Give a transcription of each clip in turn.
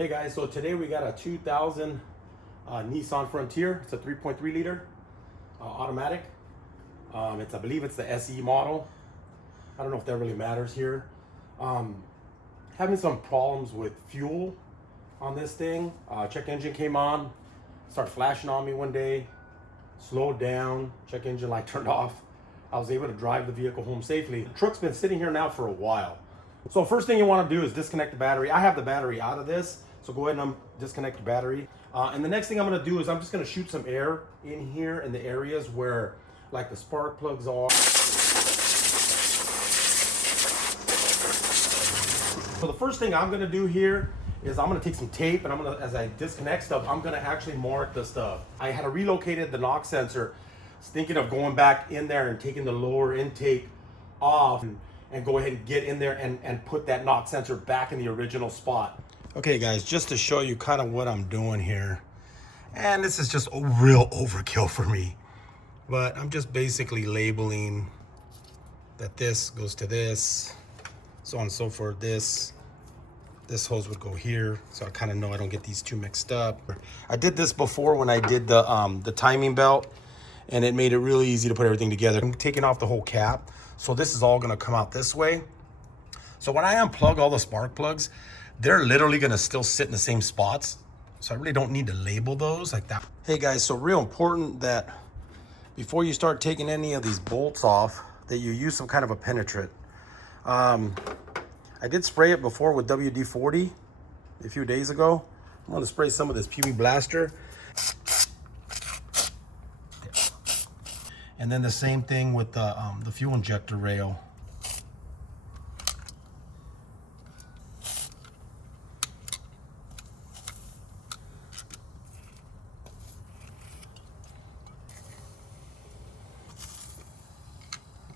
Hey guys, so today we got a 2000 Nissan Frontier. It's a 3.3 liter automatic. I believe it's the SE model. I don't know if that really matters here. Having some problems with fuel on this thing. Check engine came on, started flashing on me one day, slowed down, check engine light turned off. I was able to drive the vehicle home safely. The truck's been sitting here now for a while. So first thing you want to do is disconnect the battery. I have the battery out of this, so go ahead and disconnect the battery. And the next thing I'm going to do is I'm just going to shoot some air in here in the areas where like the spark plugs are. So the first thing I'm going to do here is I'm going to take some tape and I'm going to, as I disconnect stuff, I'm going to actually mark the stuff. I had relocated the knock sensor. I was thinking of going back in there and taking the lower intake off and go ahead and get in there and put that knock sensor back in the original spot. Okay guys, just to show you kind of what I'm doing here. And this is just a real overkill for me. But I'm just basically labeling that this goes to this, so on and so forth. This hose would go here, so I kind of know I don't get these two mixed up. I did this before when I did the timing belt, and it made it really easy to put everything together. I'm taking off the whole cap, so this is all gonna come out this way. So when I unplug all the spark plugs, they're literally gonna still sit in the same spots. So I really don't need to label those like that. Hey guys, so real important that before you start taking any of these bolts off, that you use some kind of a penetrant. I did spray it before with WD-40 a few days ago. I'm gonna spray some of this Pumy Blaster. And then the same thing with the fuel injector rail.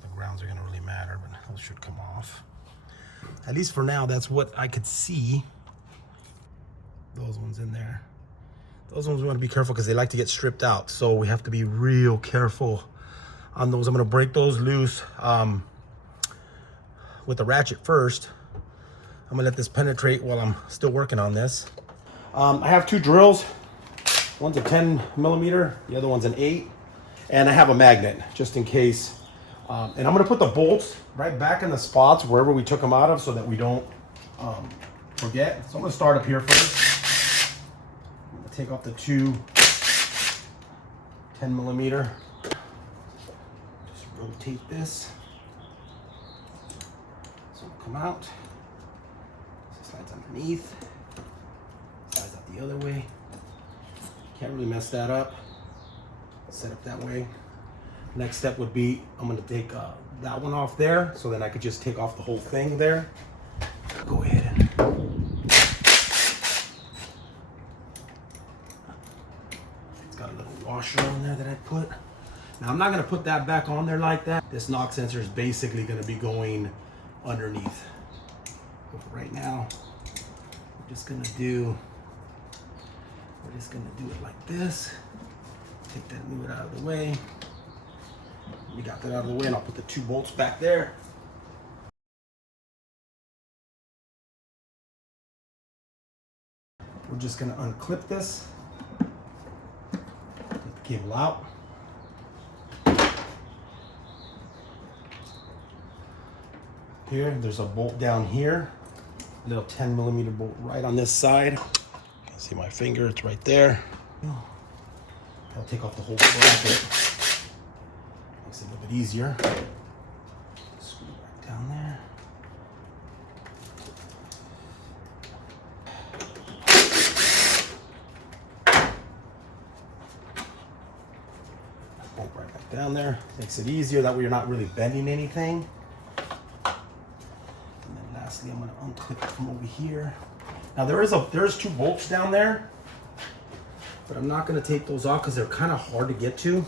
The grounds are gonna really matter, but those should come off. At least for now, that's what I could see. Those ones in there. Those ones we want to be careful because they like to get stripped out. So we have to be real careful on those. I'm going to break those loose with the ratchet first. I'm going to let this penetrate while I'm still working on this. I have two drills. One's a 10 millimeter, the other one's an 8. And I have a magnet just in case. And I'm going to put the bolts right back in the spots wherever we took them out of so that we don't forget. So I'm going to start up here first. I'm going to take off the two 10 millimeter. Just rotate this. So it'll come out. So it slides underneath. Slides out the other way. Can't really mess that up. Set up that way. Next step would be, I'm gonna take that one off there, so then I could just take off the whole thing there. Go ahead and, it's got a little washer on there that I put. Now I'm not gonna put that back on there like that. This knock sensor is basically gonna be going underneath. But for right now, we're just gonna do it like this. Take that, move it out of the way. We got that out of the way, and I'll put the two bolts back there. We're just going to unclip this, take the cable out. Here, there's a bolt down here, a little 10 millimeter bolt right on this side. You can see my finger, it's right there. I'll take off the whole bracket. Makes it a little bit easier. Screw right down there. Bolt right back down there. Makes it easier, that way you're not really bending anything. And then lastly, I'm going to unclip it from over here. Now there's two bolts down there, but I'm not going to take those off because they're kind of hard to get to.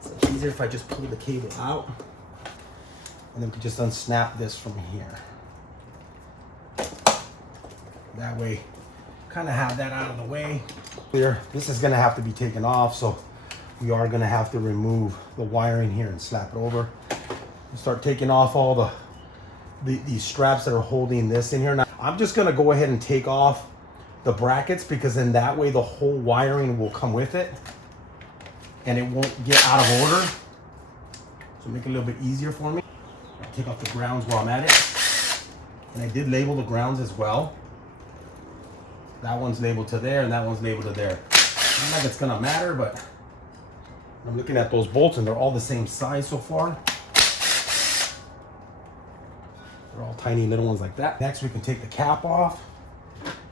So it's easier if I just pull the cable out and then we can just unsnap this from here. That way, kind of have that out of the way. Clear. This is going to have to be taken off, so we are going to have to remove the wiring here and slap it over. And start taking off all these straps that are holding this in here. Now, I'm just going to go ahead and take off the brackets, because then that way the whole wiring will come with it and it won't get out of order. So make it a little bit easier for me. I'll take off the grounds while I'm at it. And I did label the grounds as well. That one's labeled to there and that one's labeled to there. Not like it's gonna matter, but I'm looking at those bolts and they're all the same size so far. They're all tiny little ones like that. Next we can take the cap off.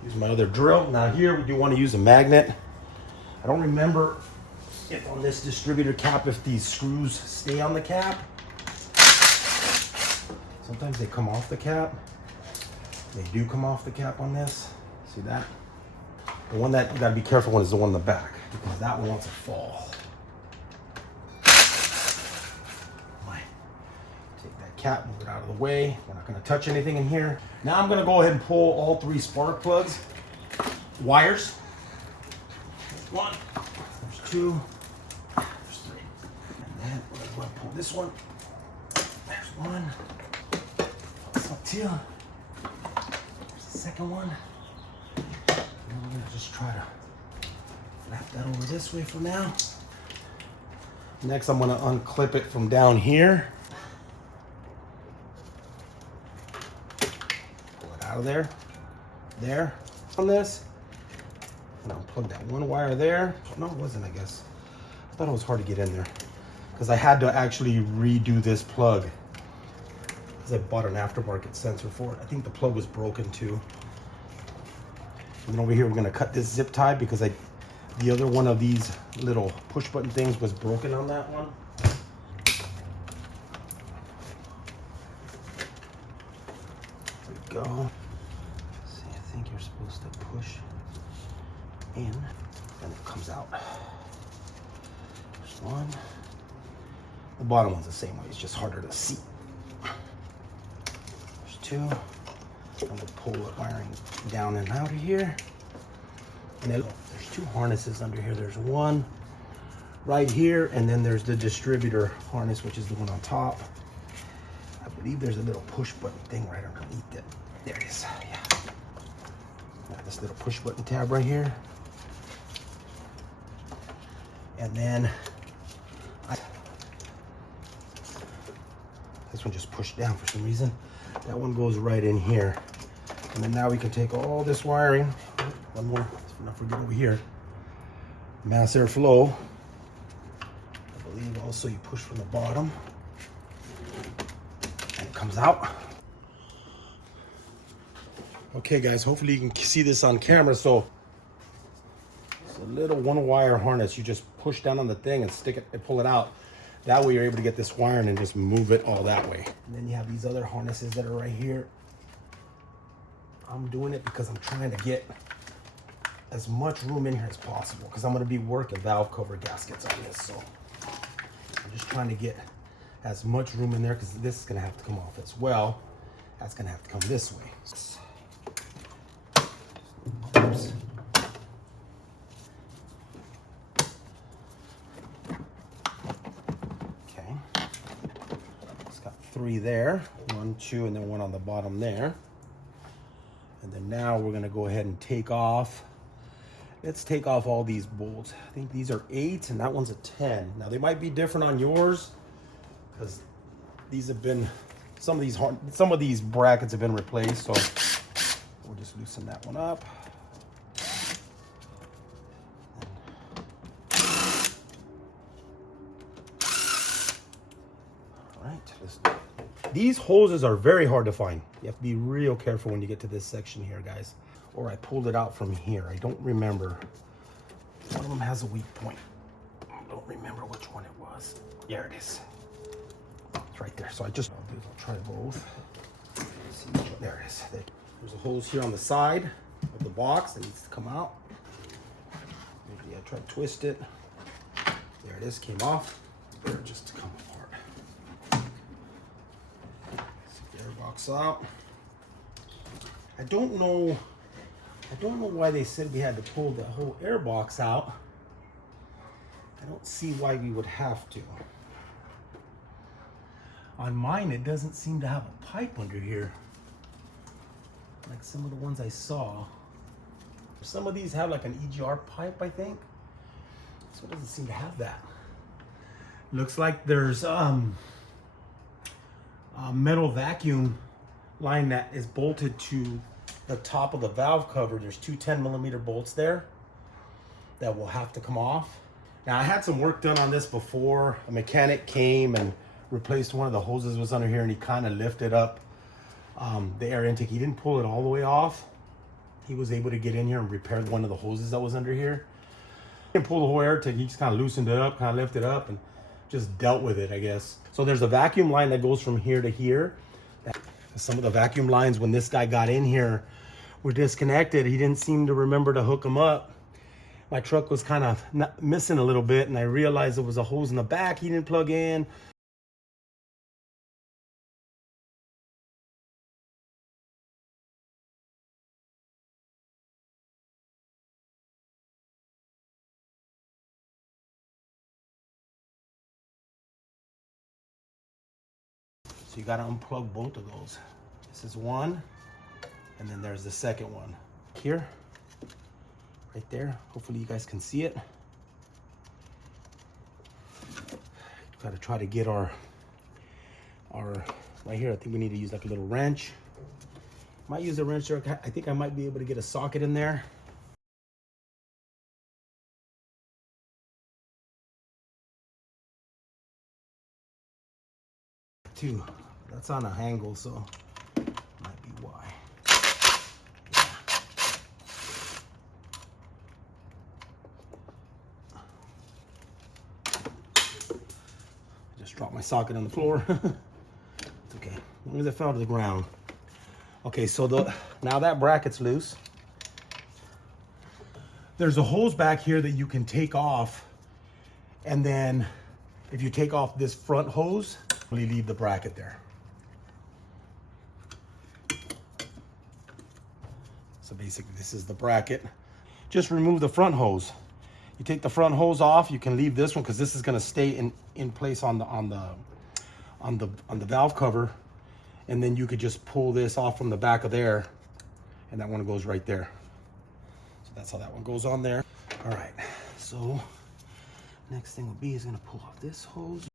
Use my other drill. Now here we do want to use a magnet. I don't remember if on this distributor cap if these screws stay on the cap. Sometimes they come off the cap. They do come off the cap on this. See that? The one that you gotta be careful with is the one in the back, because that one wants to fall. Take that cap, move it out of the way. We're not gonna touch anything in here. Now I'm gonna go ahead and pull all 3 spark plugs, wires. There's 1, there's 2, there's 3. And then we're gonna pull this one. There's 1. That's up 2. There's the second one. And we're gonna just try to wrap that over this way for now. Next, I'm gonna unclip it from down here. Pull it out of there. There, on this. And I'll plug that one wire there. No, it wasn't, I guess. I thought it was hard to get in there, because I had to actually redo this plug, because I bought an aftermarket sensor for it. I think the plug was broken too. And then over here, we're gonna cut this zip tie, because the other one of these little push button things was broken on that one. There we go. See, I think you're supposed to push in and it comes out. There's 1. The bottom one's the same way, it's just harder to see. There's 2. I'm gonna pull the wiring down and out of here. And then there's 2 harnesses under here. There's 1 right here, and then there's the distributor harness, which is the one on top. I believe there's a little push button thing right underneath it. There it is. Yeah. Got this little push button tab right here. And then this one just pushed down for some reason. That one goes right in here. And then now we can take all this wiring. One more, let's not forget over here. Mass airflow. I believe also you push from the bottom. And it comes out. Okay guys, hopefully you can see this on camera. So it's a little 1-wire harness. You just push down on the thing and stick it and pull it out. That way you're able to get this wiring and just move it all that way. And then you have these other harnesses that are right here. I'm doing it because I'm trying to get as much room in here as possible, because I'm going to be working valve cover gaskets on this. So I'm just trying to get as much room in there, because this is going to have to come off as well. That's going to have to come this way. Oops. Okay. It's got 3 there. 1, 2, and then 1 on the bottom there. And then now we're gonna go ahead and take off. Let's take off all these bolts. I think these are 8 and that one's a 10. Now they might be different on yours, because these have been, some of these brackets have been replaced. So we'll just loosen that one up. All right, these hoses are very hard to find. You have to be real careful when you get to this section here, guys. Or I pulled it out from here. I don't remember. One of them has a weak point. I don't remember which one it was. There it is. It's right there. So I'll try both. See which one. There it is. There's a hose here on the side of the box that needs to come out. Maybe I try to twist it. There it is. Came off. There, just to come apart. Box out. I don't know why they said we had to pull the whole air box out. I don't see why we would have to. On mine, it doesn't seem to have a pipe under here, like some of the ones I saw. Some of these have like an EGR pipe, I think. This one doesn't seem to have that. Looks like there's a metal vacuum line that is bolted to the top of the valve cover. There's two 10mm bolts there that will have to come off. Now I had some work done on this before. A mechanic came and replaced one of the hoses that was under here, and he kind of lifted up the air intake. He didn't pull it all the way off. He was able to get in here and repair one of the hoses that was under here. He didn't pull the whole air intake. He just kind of loosened it up, kind of lifted it up, and just dealt with it, I guess. So there's a vacuum line that goes from here to here. Some of the vacuum lines, when this guy got in here, were disconnected. He didn't seem to remember to hook them up. My truck was kind of missing a little bit, and I realized there was a hose in the back he didn't plug in. So you got to unplug both of those. This is one, and then there's the second one here, right there. Hopefully you guys can see it. Got to try to get our right here. I think we need to use like a little wrench. Might use a wrench there. I think I might be able to get a socket in there. Too. That's on an angle, so might be why. Yeah. Just dropped my socket on the floor. It's okay, as long as it fell to the ground. Okay, so now that bracket's loose. There's a hose back here that you can take off, and then if you take off this front hose, really leave the bracket there. So basically this is the bracket. Just remove the front hose. You take the front hose off, you can leave this one because this is going to stay in place on the valve cover, and then you could just pull this off from the back of there, and that one goes right there. So that's how that one goes on there. All right, so next thing will be is going to pull off this hose.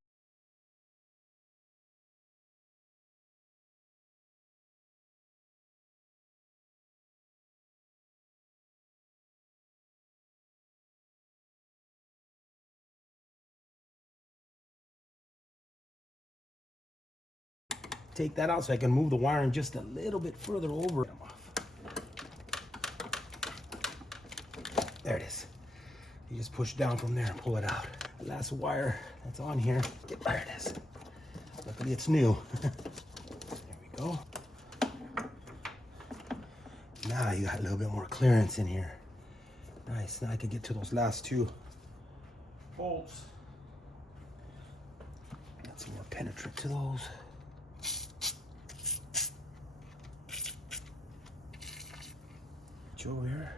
Take that out so I can move the wiring just a little bit further over. There it is. You just push down from there and pull it out. The last wire that's on here, there it is. Luckily it's new. There we go. Now you got a little bit more clearance in here. Nice, now I can get to those last two bolts. Got some more penetrate to those. Over here.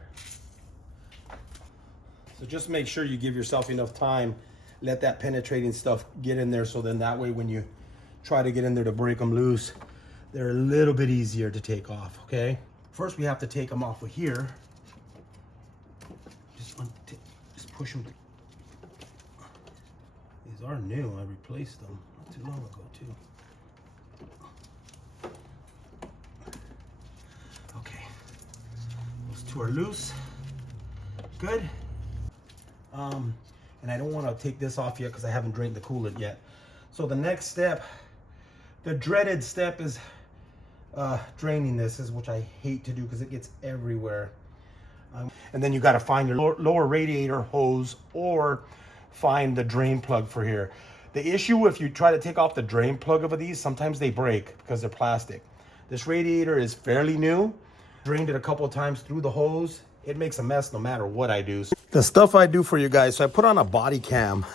So just make sure you give yourself enough time, let that penetrating stuff get in there, so then that way when you try to get in there to break them loose, they're a little bit easier to take off. Okay, first we have to take them off of here. Just push them. These are new. I replaced them not too long ago too. Two are loose. Good. And I don't want to take this off yet because I haven't drained the coolant yet. So the next step, the dreaded step, is draining this, which I hate to do because it gets everywhere. And then you got to find your lower radiator hose or find the drain plug for here. The issue if you try to take off the drain plug of these, sometimes they break because they're plastic. This radiator is fairly new. Drained it a couple of times through the hose. It makes a mess no matter what I do. The stuff I do for you guys, so I put on a body cam.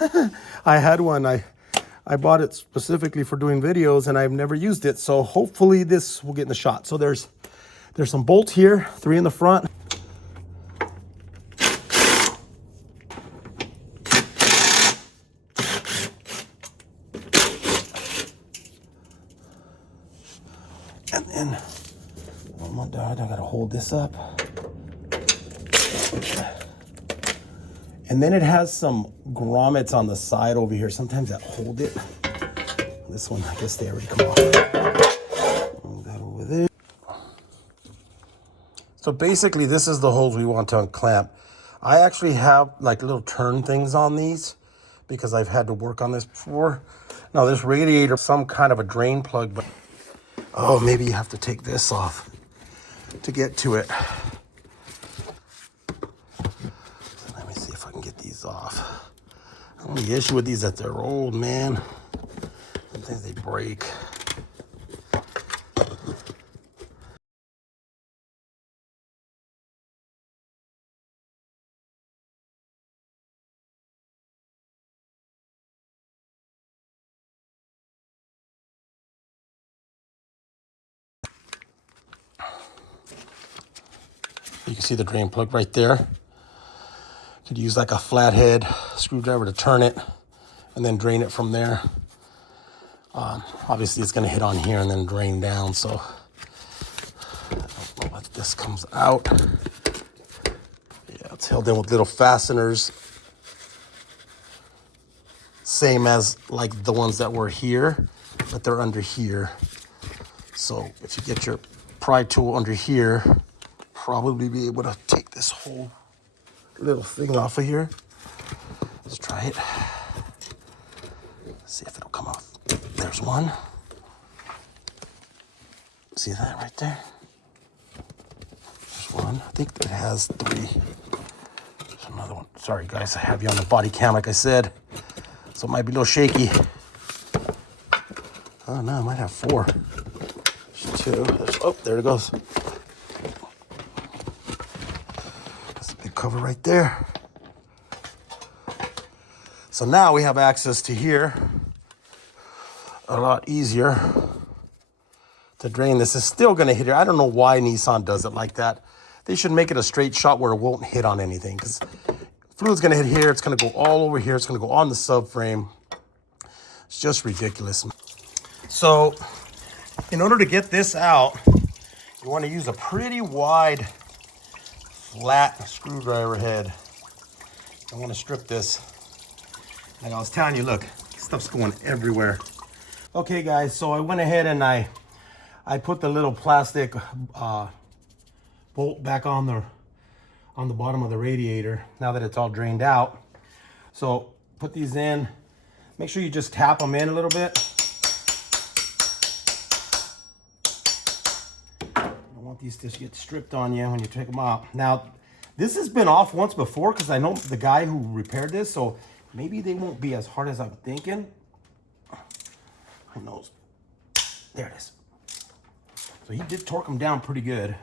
I had one, I bought it specifically for doing videos, and I've never used it, so hopefully this will get in the shot. So there's some bolts here, 3 in the front. And then I gotta hold this up. And then it has some grommets on the side over here. Sometimes that hold it. This one, I guess they already come off. Move that over there. So basically, this is the holes we want to unclamp. I actually have like little turn things on these because I've had to work on this before. Now this radiator, some kind of a drain plug, but oh, maybe you have to take this off to get to it. So let me see if I can get these off. The only issue with these is that they're old, man. Sometimes they break. You can see the drain plug right there. Could use like a flathead screwdriver to turn it and then drain it from there. Obviously it's gonna hit on here and then drain down, so I don't know if this comes out. Yeah, it's held in with little fasteners. Same as like the ones that were here, but they're under here. So if you get your pry tool under here, probably be able to take this whole little thing off of here. Let's try it. See if it'll come off. There's one. See that right there? There's one. I think it has 3. There's another one. Sorry guys, I have you on the body cam like I said, so it might be a little shaky. Oh no, I might have 4. There's 2. Oh, there it goes. That's a big cover right there. So now we have access to here. A lot easier to drain this. Is still gonna hit here. I don't know why Nissan does it like that. They should make it a straight shot where it won't hit on anything, because fluid's gonna hit here, it's gonna go all over here, it's gonna go on the subframe. It's just ridiculous. So in order to get this out, you wanna use a pretty wide, flat screwdriver head. I wanna strip this. Like I was telling you, look, stuff's going everywhere. Okay guys, so I went ahead and I put the little plastic bolt back on the bottom of the radiator now that it's all drained out. So put these in. Make sure you just tap them in a little bit. I don't want these to get stripped on you when you take them out. Now, this has been off once before because I know the guy who repaired this, so maybe they won't be as hard as I'm thinking. Who knows? There it is. So he did torque them down pretty good.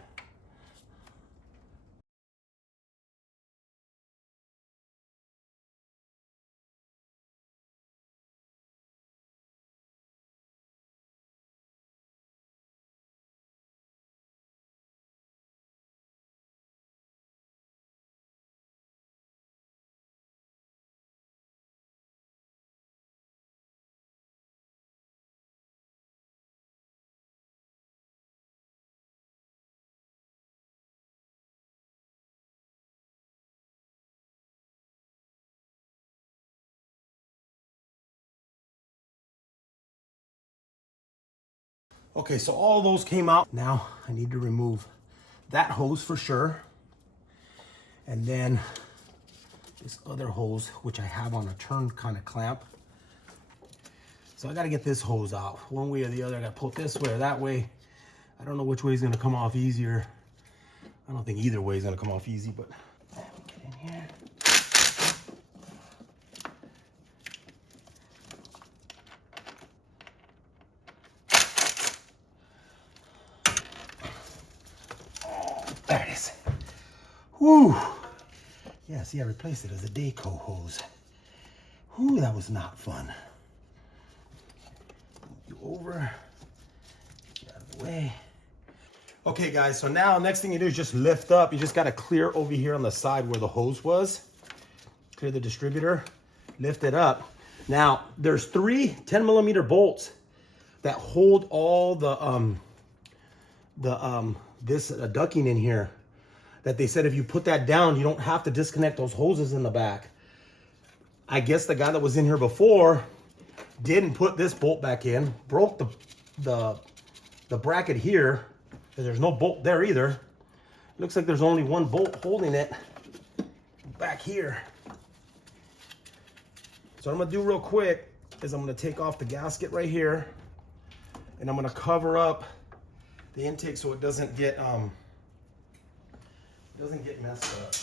Okay, so all those came out. Now I need to remove that hose for sure. And then this other hose, which I have on a turn kind of clamp. So I gotta get this hose out. One way or the other, I gotta pull it this way or that way. I don't know which way is gonna come off easier. I don't think either way is gonna come off easy, but get in here. There it is. Whew. Yeah, see, I replaced it as a Dayco hose. Whew, that was not fun. Move you over. Get out of the way. Okay, guys, so now next thing you do is just lift up. You just got to clear over here on the side where the hose was. Clear the distributor. Lift it up. Now, there's 3 10-millimeter bolts that hold all the ducking in here. that they said if you put that down, you don't have to disconnect those hoses in the back. I guess the guy that was in here before didn't put this bolt back in, broke the bracket here. There's no bolt there either. It looks like there's only one bolt holding it back here. So what I'm gonna do real quick is I'm gonna take off the gasket right here, and I'm gonna cover up the intake so it doesn't get messed up.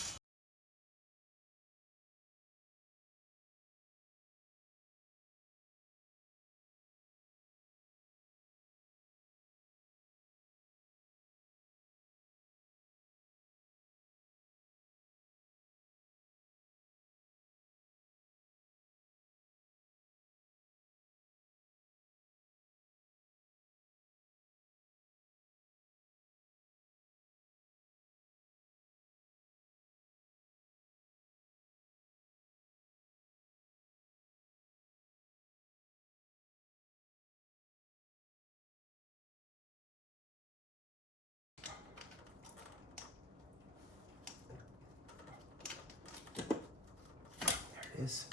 There's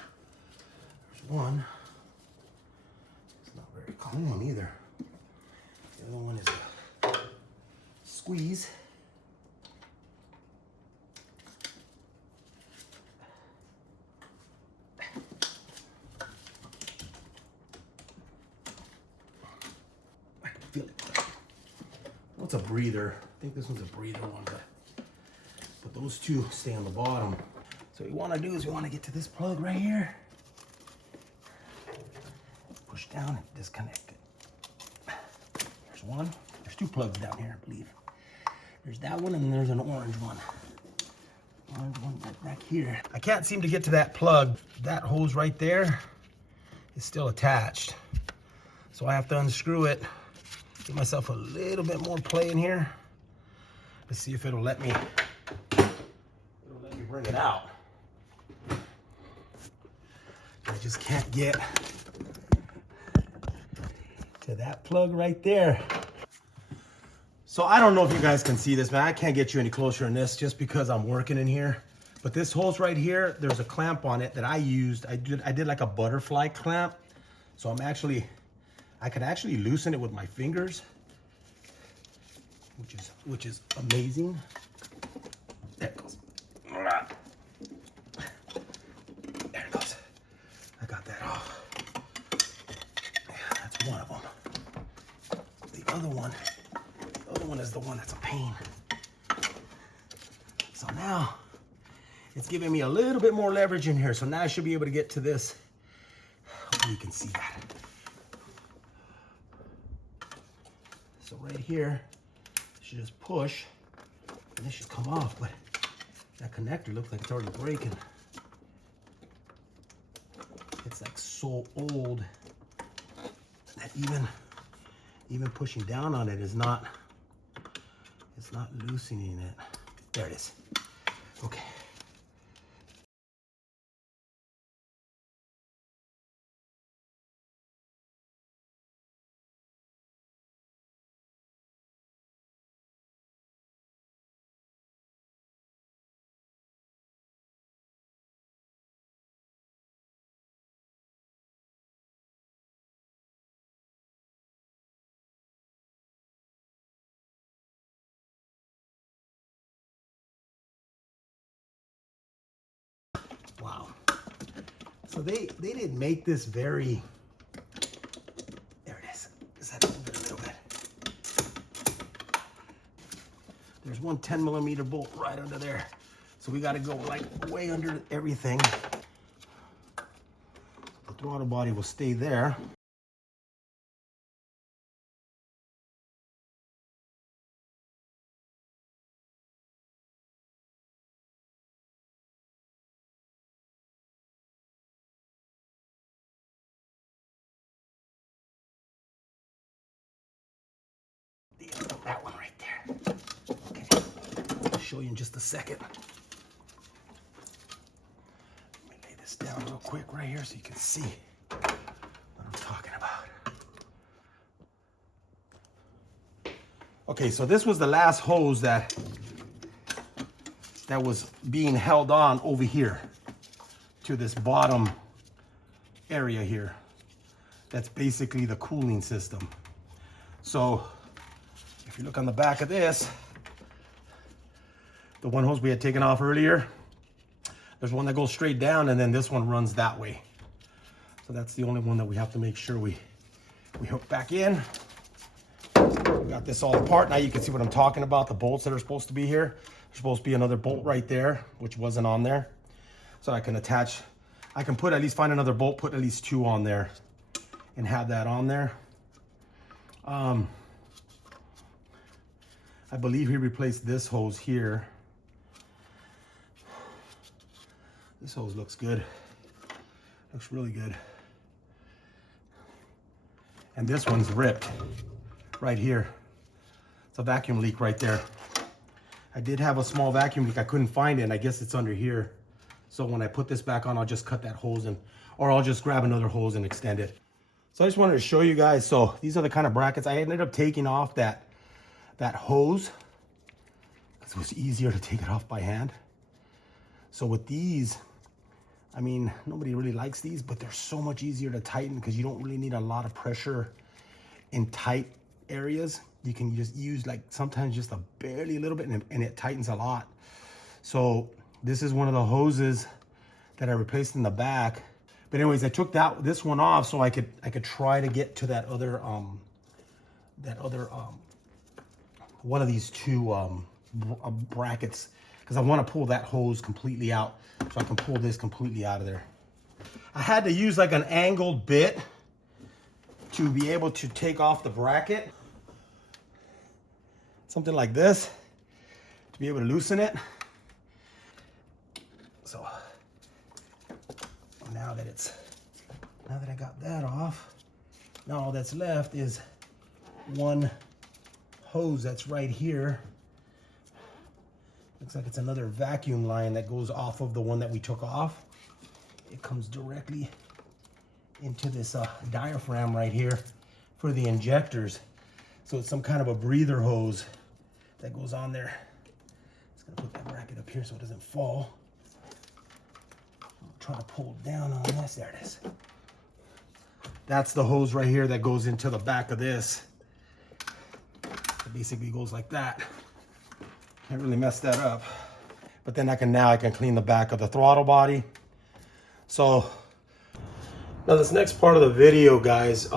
one. It's not very clean either. The other one is a squeeze. I can feel it. What's a breather? I think this one's a breather one, but those two stay on the bottom. So what we want to do is we want to get to this plug right here. Push down and disconnect it. There's one. There's two plugs down here, I believe. There's that one and then there's an orange one. Orange one back here. I can't seem to get to that plug. That hose right there is still attached. So I have to unscrew it. Give myself a little bit more play in here. Let's see if it'll let me bring it out. I just can't get to that plug right there. So I don't know if you guys can see this, man. I can't get you any closer in this just because I'm working in here. But this hose right here, there's a clamp on it that I used. I did like a butterfly clamp. So I could actually loosen it with my fingers, which is amazing. There it goes. There it goes. I got that off. Yeah, that's one of them. The other one is the one that's a pain. So now it's giving me a little bit more leverage in here. So now I should be able to get to this. Hopefully you can see that. So right here, I should just push and this should come off, but that connector looks like it's already breaking. It's like so old that even pushing down on it is not, it's not loosening it. There it is. Okay. Wow. So they didn't make this very, there it is. Is that open a little bit? There's one 10mm bolt right under there. So we got to go like way under everything. The throttle body will stay there. That one right there. Okay, I'll show you in just a second. Let me lay this down real quick right here so you can see what I'm talking about. Okay, so this was the last hose that that was being held on over here to this bottom area here. That's basically the cooling system. So if you look on the back of this, the one hose we had taken off earlier, there's one that goes straight down, and then this one runs that way. So that's the only one that we have to make sure we hook back in. We got this all apart. Now you can see what I'm talking about, the bolts that are supposed to be here. There's supposed to be another bolt right there, which wasn't on there. So I can attach, I can put at least, find another bolt, put at least 2 on there and have that on there. I believe he replaced this hose here. This hose looks good. Looks really good. And this one's ripped right here. It's a vacuum leak right there. I did have a small vacuum leak. I couldn't find it, and I guess it's under here. So when I put this back on, I'll just cut that hose in, or I'll just grab another hose and extend it. So I just wanted to show you guys. So these are the kind of brackets. I ended up taking off that hose because it was easier to take it off by hand. So with these, I mean, nobody really likes these, but they're so much easier to tighten because you don't really need a lot of pressure in tight areas. You can just use like sometimes just a little bit, and it tightens a lot. So this is one of the hoses that I replaced in the back. But anyways, I took this one off so I could try to get to that other one of these 2 brackets, because I want to pull that hose completely out, so I can pull this completely out of there. I had to use like an angled bit to be able to take off the bracket, something like this, to be able to loosen it. So now that I got that off, now all that's left is one hose that's right here. Looks like it's another vacuum line that goes off of the one that we took off. It comes directly into this diaphragm right here for the injectors. So it's some kind of a breather hose that goes on there. Just gonna put that bracket up here so it doesn't fall. Try to pull down on this. There it is. That's the hose right here that goes into the back of this. It basically goes like that. Can't really mess that up. But then I can clean the back of the throttle body. So now this next part of the video, guys,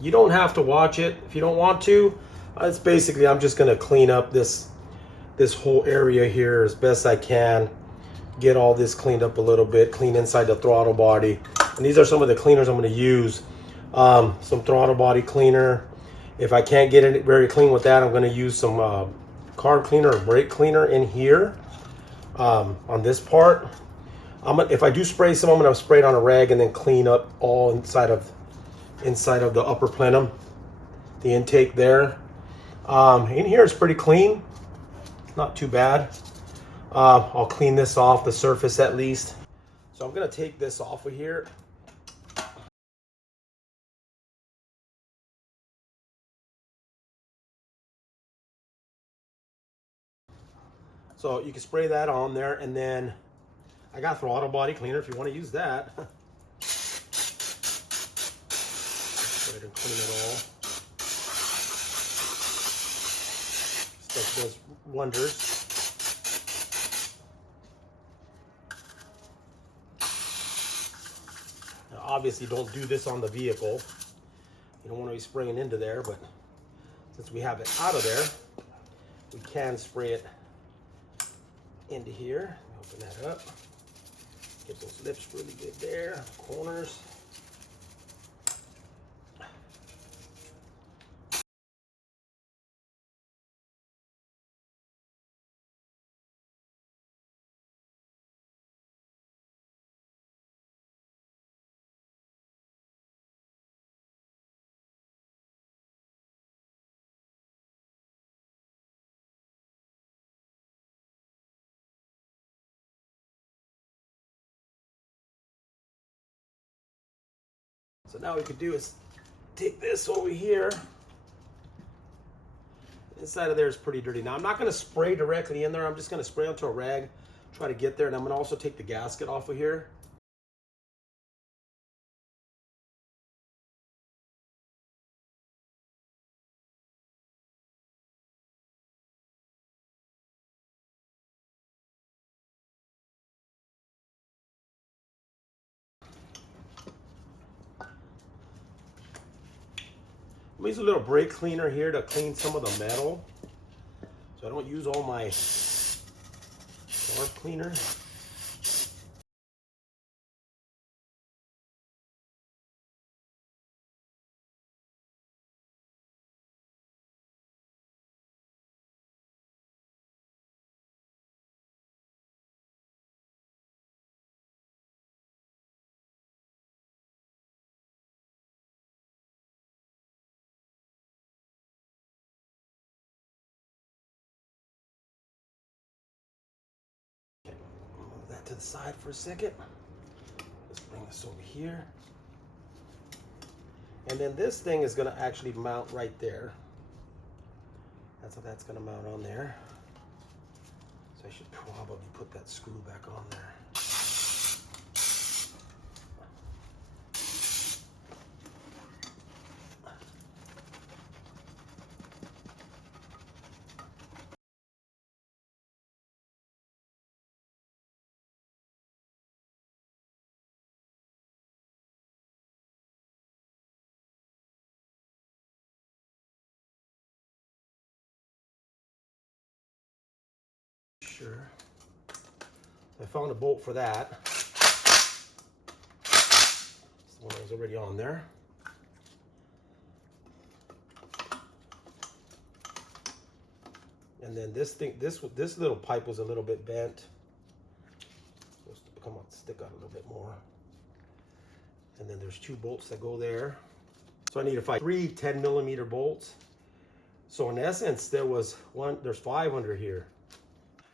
you don't have to watch it if you don't want to. It's basically, I'm just gonna clean up this whole area here as best I can. Get all this cleaned up a little bit, clean inside the throttle body. And these are some of the cleaners I'm going to use. Some throttle body cleaner. If I can't get it very clean with that, I'm going to use some carb cleaner or brake cleaner in here on this part. If I do spray some, I'm going to spray it on a rag and then clean up all inside of the upper plenum, the intake there. In here it's pretty clean, not too bad. I'll clean this off, the surface at least. So I'm gonna take this off of here. So you can spray that on there, and then I got throttle body cleaner if you want to use that. Go ahead and clean it all. Stuff does wonders. Obviously don't do this on the vehicle. You don't want to be spraying into there, but since we have it out of there, we can spray it into here. Open that up. Get those lips really good there, corners. So now what we could do is take this over here Inside of there is pretty dirty. Now I'm not going to spray directly in there. I'm just going to spray onto a rag, try to get there, and I'm going to also take the gasket off of here. I'm gonna use a little brake cleaner here to clean some of the metal, so I don't use all my sharp cleaner. Move that to the side for a second. Let's bring this over here. And then this thing is going to actually mount right there. That's how that's going to mount on there. So I should probably put that screw back on there. Sure. I found a bolt for that. This one was already on there. And then this thing, this little pipe was a little bit bent. Supposed to come out, stick out a little bit more. And then there's 2 bolts that go there. So I need to find 3 10mm bolts. So in essence, there's 5 under here.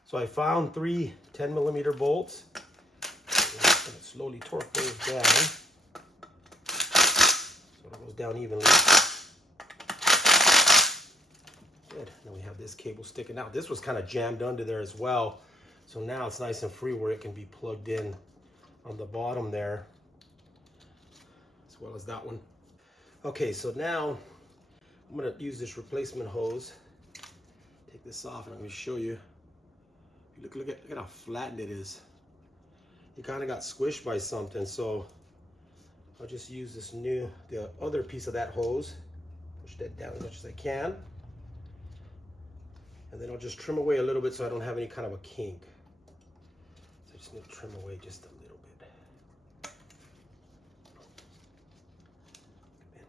So I found 3 10mm bolts. I'm just going to slowly torque those down so it goes down evenly. Good. Then we have this cable sticking out. This was kind of jammed under there as well. So now it's nice and free where it can be plugged in on the bottom there, as well as that one. Okay, so now I'm going to use this replacement hose. Take this off and I'm going to show you. Look at how flattened it is. It kind of got squished by something, so I'll just use the other piece of that hose. Push that down as much as I can. And then I'll just trim away a little bit so I don't have any kind of a kink. So I just need to trim away just a little bit.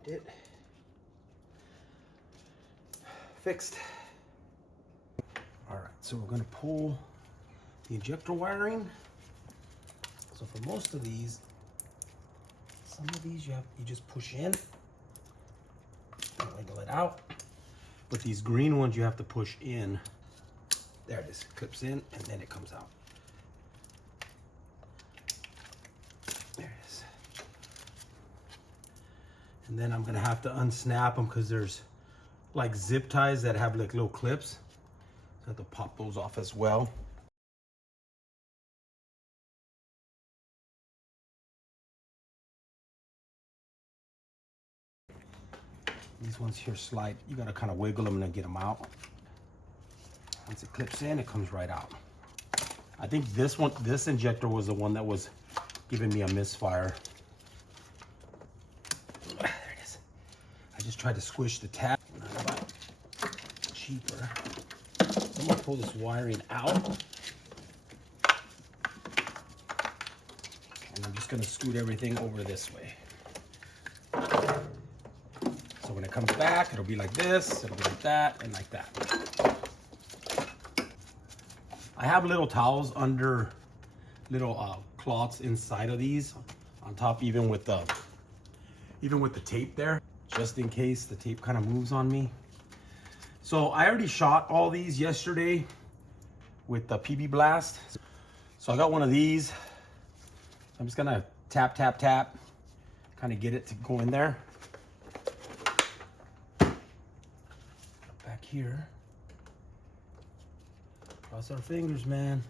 Bend it. Fixed. All right, so we're gonna pull the injector wiring. So for most of these, some of these you just push in and wiggle it out. But these green ones you have to push in. There it is, clips in and then it comes out. There it is. And then I'm gonna have to unsnap them because there's like zip ties that have like little clips. So I have to pop those off as well. These ones here slide. You gotta kind of wiggle them and then get them out. Once it clips in, it comes right out. I think this injector was the one that was giving me a misfire. There it is. I just tried to squish the tab. Cheaper. So I'm gonna pull this wiring out. And I'm just gonna scoot everything over this way. So when it comes back, it'll be like this, it'll be like that, and like that. I have little towels under little cloths inside of these, on top even with the tape there, just in case the tape kind of moves on me. So I already shot all these yesterday with the PB Blast. So I got one of these. I'm just gonna tap, tap, tap, kind of get it to go in there. Back here. Cross our fingers, man.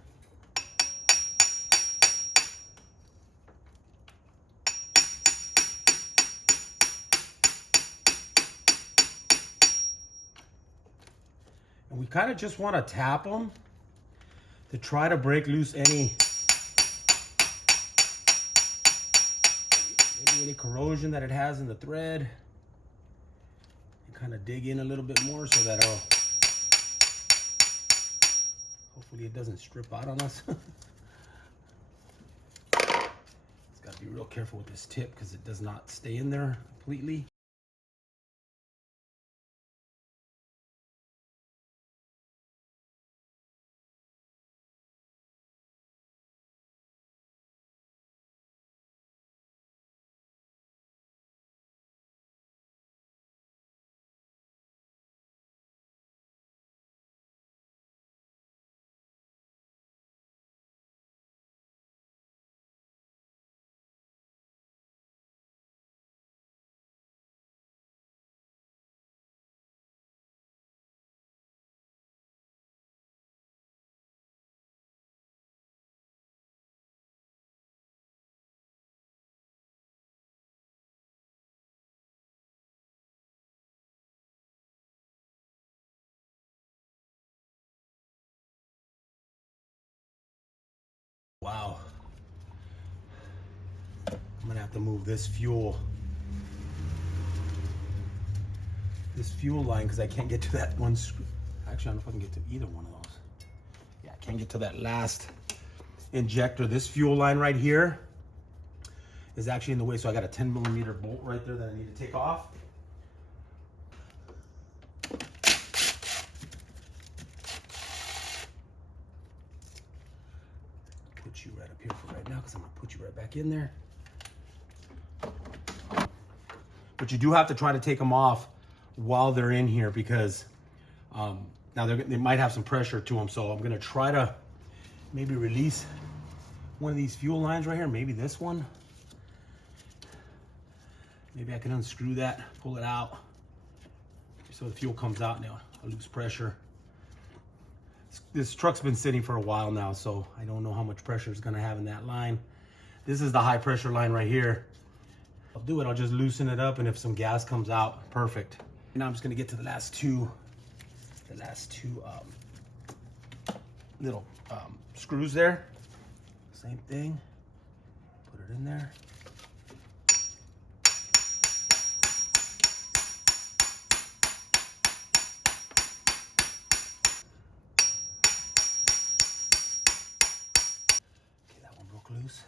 And we kind of just want to tap them to try to break loose any corrosion that it has in the thread, and kind of dig in a little bit more so that hopefully it doesn't strip out on us. It's got to be real careful with this tip because it does not stay in there completely. Wow. I'm gonna have to move this fuel line because I can't get to that one screw. Actually, I don't know if I can get to either one of those. Yeah, I can't get to that last injector. This fuel line right here is actually in the way, so I got a 10mm bolt right there that I need to take off. Put you right up here for right now because I'm gonna put you right back in there. But you do have to try to take them off while they're in here because now they might have some pressure to them. So I'm gonna try to maybe release one of these fuel lines right here, maybe this one. Maybe I can unscrew that, pull it out, so the fuel comes out now. I lose pressure. This truck's been sitting for a while now, so I don't know how much pressure it's gonna have in that line. This is the high pressure line right here. I'll do it, I'll just loosen it up, and if some gas comes out, perfect. Now I'm just gonna get to the last two little screws there. Same thing, put it in there. Okay, that one broke loose.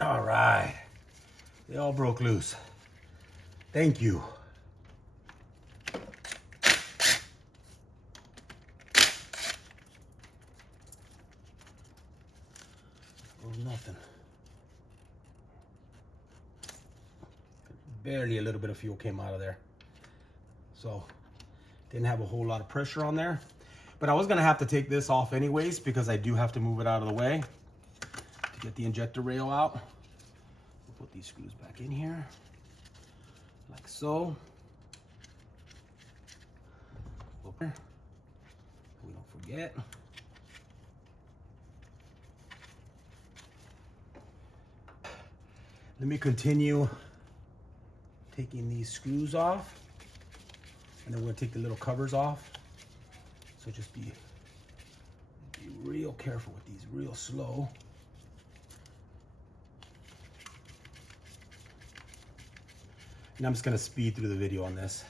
All right, they all broke loose. Thank you. Oh, nothing. Barely a little bit of fuel came out of there. So, didn't have a whole lot of pressure on there. But I was gonna have to take this off anyways because I do have to move it out of the way to get the injector rail out. We'll put these screws back in here, like so. We don't forget. Let me continue taking these screws off, and then we're gonna take the little covers off. So just be real careful with these, real slow. And I'm just gonna speed through the video on this.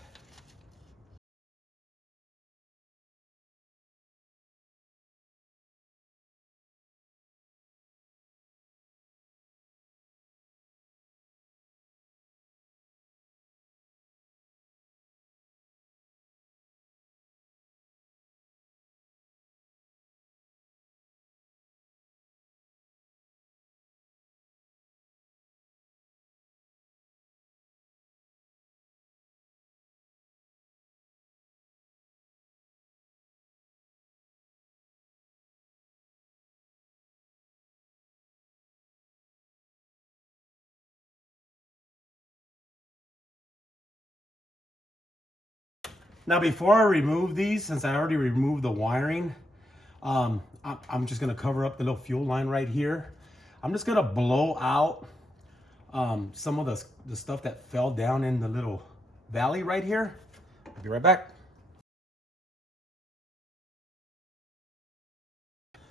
Now before I remove these, since I already removed the wiring, I'm just gonna cover up the little fuel line right here. I'm just gonna blow out some of the stuff that fell down in the little valley right here. I'll be right back.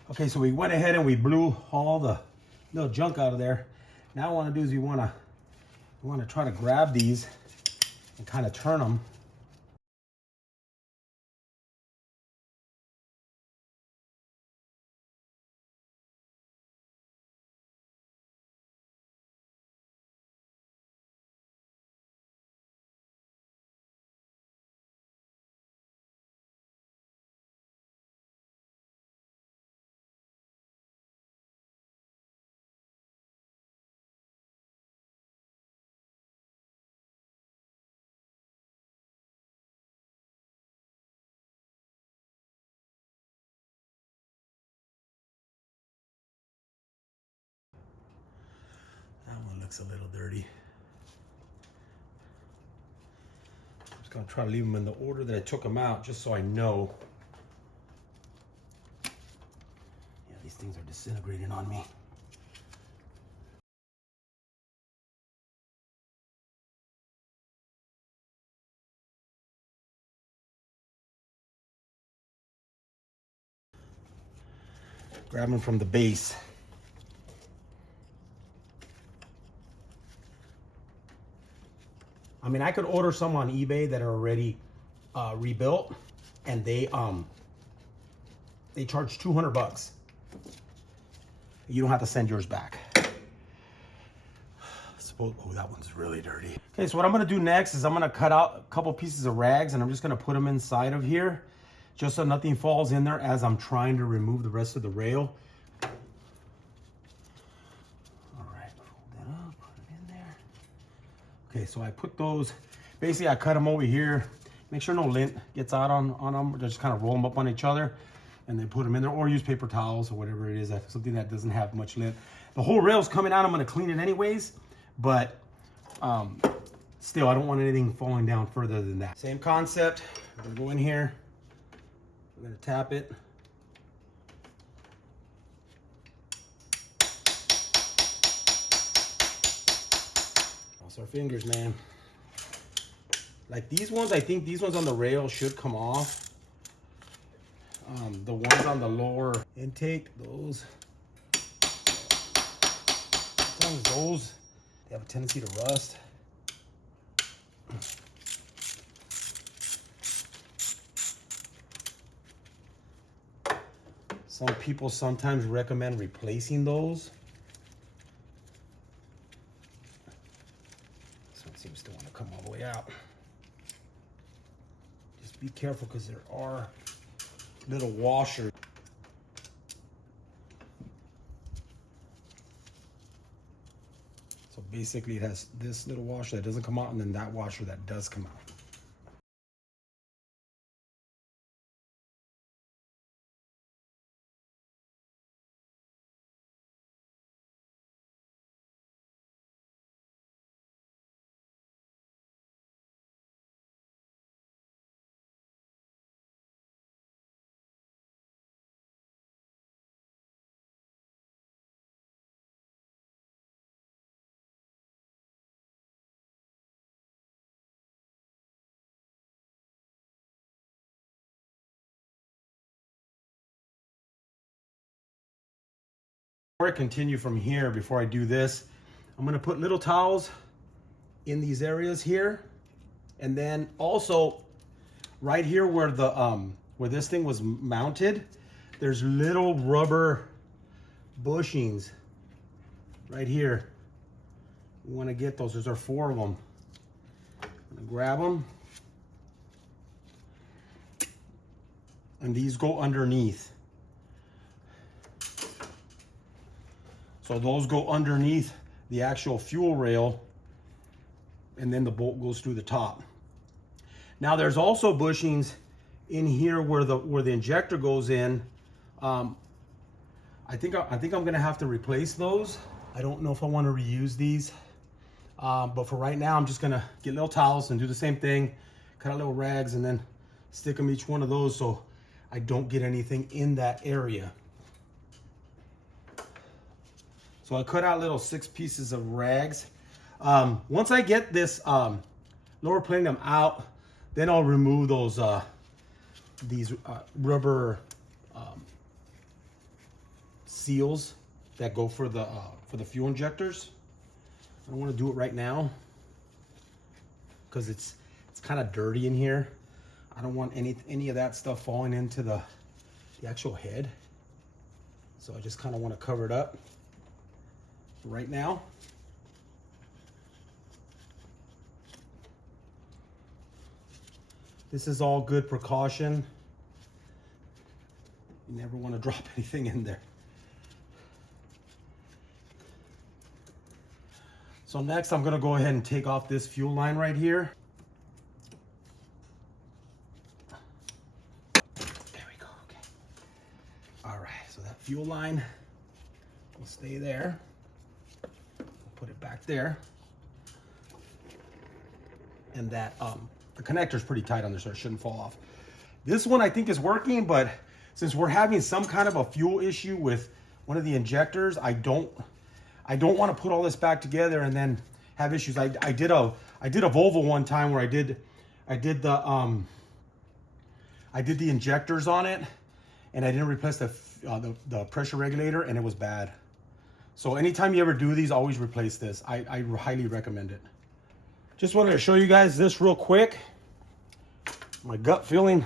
Okay, so we went ahead and we blew all the little junk out of there. Now what I want to do is we want to try to grab these and kind of turn them. That one looks a little dirty. I'm just gonna try to leave them in the order that I took them out, just so I know. Yeah, these things are disintegrating on me. Grab them from the base. I mean, I could order some on eBay that are already rebuilt, and they charge $200. You don't have to send yours back. Oh, that one's really dirty. Okay, so what I'm gonna do next is I'm gonna cut out a couple pieces of rags, and I'm just gonna put them inside of here, just so nothing falls in there as I'm trying to remove the rest of the rail. All right, fold that up, put it in there. Okay, so I put those, basically I cut them over here. Make sure no lint gets out on them. Just kind of roll them up on each other and then put them in there, or use paper towels or whatever it is, something that doesn't have much lint. The whole rail's coming out, I'm gonna clean it anyways, but still, I don't want anything falling down further than that. Same concept, I'm gonna go in here, I'm gonna tap it. Cross our fingers, man. Like these ones, I think these ones on the rail should come off. The ones on the lower intake, those, sometimes those, they have a tendency to rust. Some people sometimes recommend replacing those. This one seems to want to come all the way out. Just be careful because there are little washers. So basically it has this little washer that doesn't come out, and then that washer that does come out. Before I continue from here, before I do this, I'm gonna put little towels in these areas here, and then also right here where the where this thing was mounted, there's little rubber bushings right here. We want to get those. There's 4 of them. I'm gonna grab them, and these go underneath. So those go underneath the actual fuel rail, and then the bolt goes through the top. Now there's also bushings in here where the injector goes in. I think I'm gonna have to replace those. I don't know if I want to reuse these, but for right now I'm just gonna get little towels and do the same thing, cut out little rags, and then stick them each one of those so I don't get anything in that area. So I cut out little 6 pieces of rags. Once I get this lower plenum out, then I'll remove those these rubber seals that go for the fuel injectors. I don't want to do it right now because it's kind of dirty in here. I don't want any of that stuff falling into the actual head. So I just kind of want to cover it up right now. This is all good precaution. You never want to drop anything in there. So next I'm going to go ahead and take off this fuel line right here. There we go. Okay. All right, so that fuel line will stay there. We'll put it back there. And that the connector is pretty tight on there, so it shouldn't fall off. This one I think is working, but since we're having some kind of a fuel issue with one of the injectors, I don't want to put all this back together and then have issues. I did a Volvo one time where I did the injectors on it, and I didn't replace the pressure regulator, and it was bad. So anytime you ever do these, always replace this. I highly recommend it. Just wanted to show you guys this real quick. My gut feeling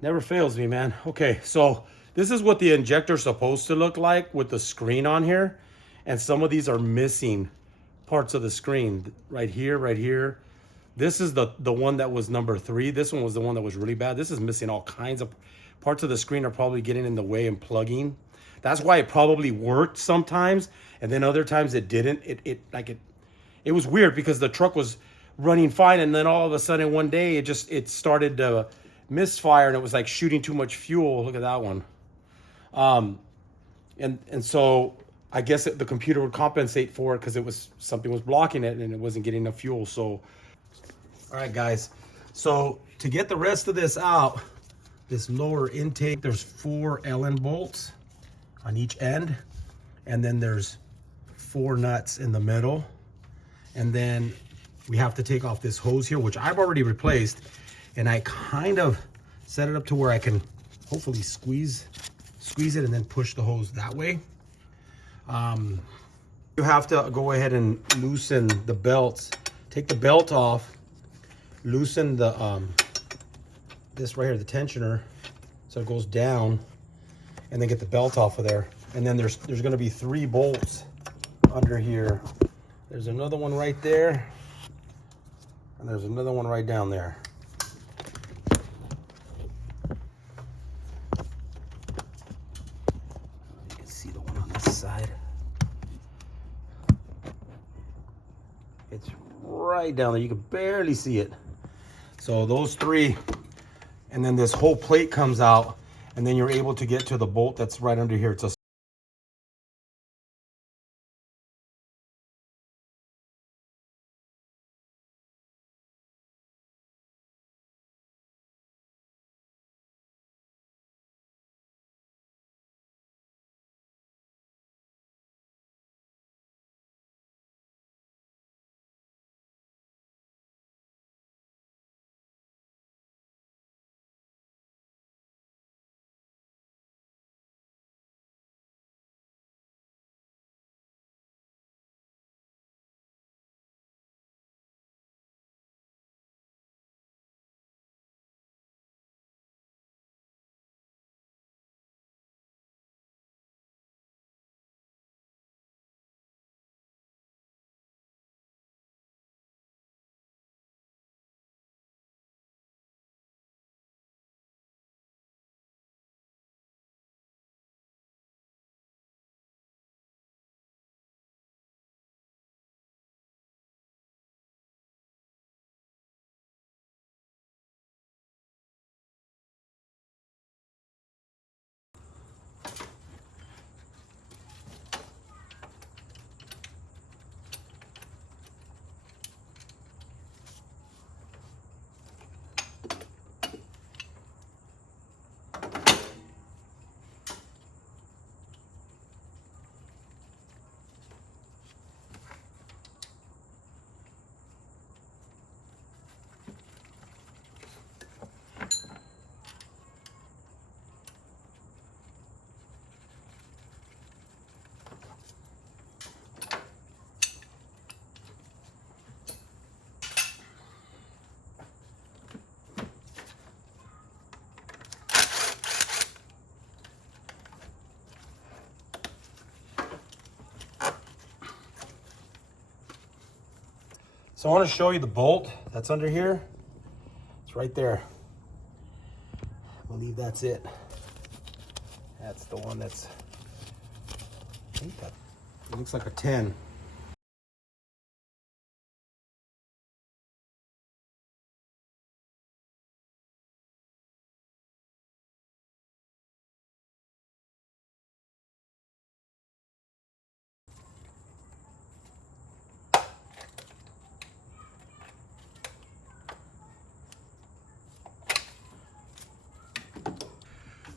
never fails me, man. Okay, so this is what the injector is supposed to look like with the screen on here. And some of these are missing parts of the screen. Right here, right here. This is the one that was number 3. This one was the one that was really bad. This is missing all kinds of parts of the screen, are probably getting in the way and plugging. That's why it probably worked sometimes, and then other times it didn't. It was weird because the truck was running fine, and then all of a sudden one day it started to misfire, and it was like shooting too much fuel. Look at that one. And so I guess the computer would compensate for it because something was blocking it and it wasn't getting enough fuel. So, all right, guys. So to get the rest of this out, this lower intake, there's 4 Allen bolts on each end, and then there's 4 nuts in the middle. And then we have to take off this hose here, which I've already replaced, and I kind of set it up to where I can hopefully squeeze it and then push the hose that way. You have to go ahead and loosen the belts. Take the belt off, loosen the this right here, the tensioner, so it goes down, and then get the belt off of there. And then there's going to be 3 bolts under here. There's another one right there, and there's another one right down there. You can see the one on this side. It's right down there. You can barely see it. So those 3, and then this whole plate comes out, and then you're able to get to the bolt that's right under here. It's a So I want to show you the bolt that's under here. It's right there. I believe that's it. That's the one that's, I think that, it looks like a 10.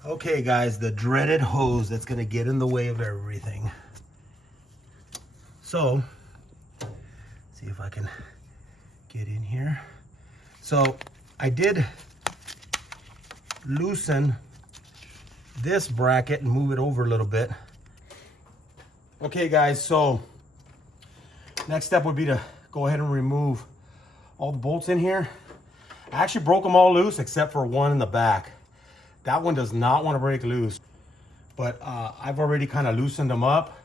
Okay guys, the dreaded hose that's gonna get in the way of everything. So, see if I can get in here. So I did loosen this bracket and move it over a little bit. Okay guys, so next step would be to go ahead and remove all the bolts in here. I actually broke them all loose except for one in the back. That one does not want to break loose, but I've already kind of loosened them up.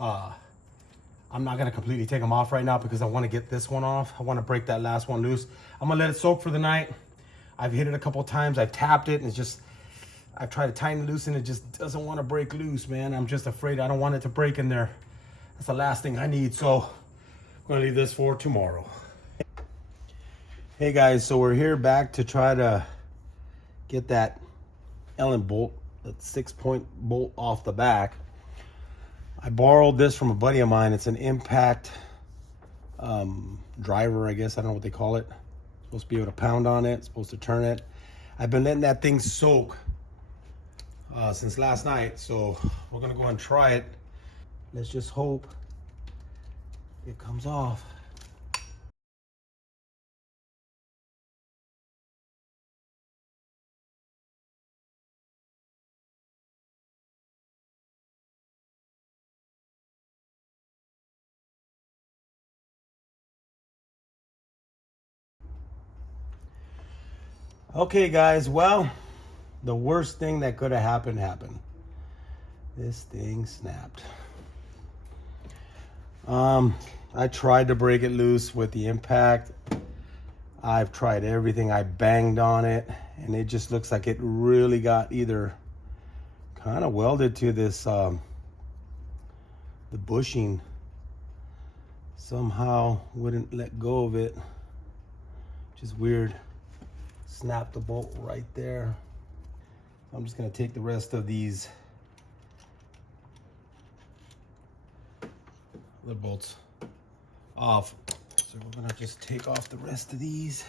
I'm not gonna completely take them off right now because I want to get this one off. I want to break that last one loose. I'm gonna let it soak for the night. I've hit it a couple of times. I've tapped it and it's just, I've tried to tighten it loose and it just doesn't want to break loose, man. I'm just afraid I don't want it to break in there. That's the last thing I need. So I'm gonna leave this for tomorrow. Hey guys, so we're here back to try to get that Allen bolt, that 6-point bolt off the back. I borrowed this from a buddy of mine. It's an impact driver, I guess. I don't know what they call it. Supposed to be able to pound on it, supposed to turn it. I've been letting that thing soak since last night, so we're gonna go and try it. Let's just hope it comes off. Okay guys, well, the worst thing that could have happened happened. This thing snapped. I tried to break it loose with the impact. I've tried everything. I banged on it and it just looks like it really got either kind of welded to this the bushing. Somehow wouldn't let go of it, which is weird. Snap the bolt right there. I'm just gonna take the rest of these other bolts off. So we're gonna just take off the rest of these.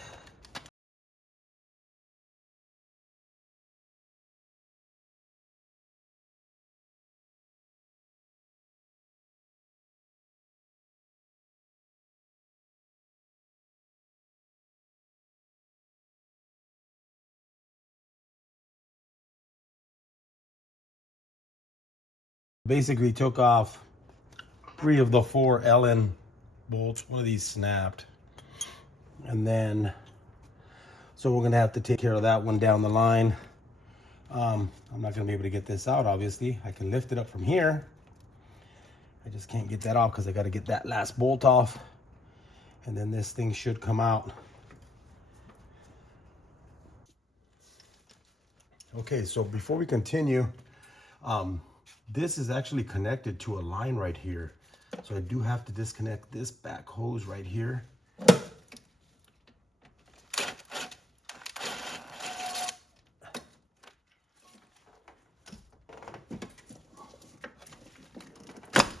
Basically took off 3 of the 4 Allen bolts. One of these snapped. And then, so we're gonna have to take care of that one down the line. I'm not gonna be able to get this out, obviously. I can lift it up from here. I just can't get that off because I gotta get that last bolt off. And then this thing should come out. Okay, so before we continue, this is actually connected to a line right here. So I do have to disconnect this back hose right here.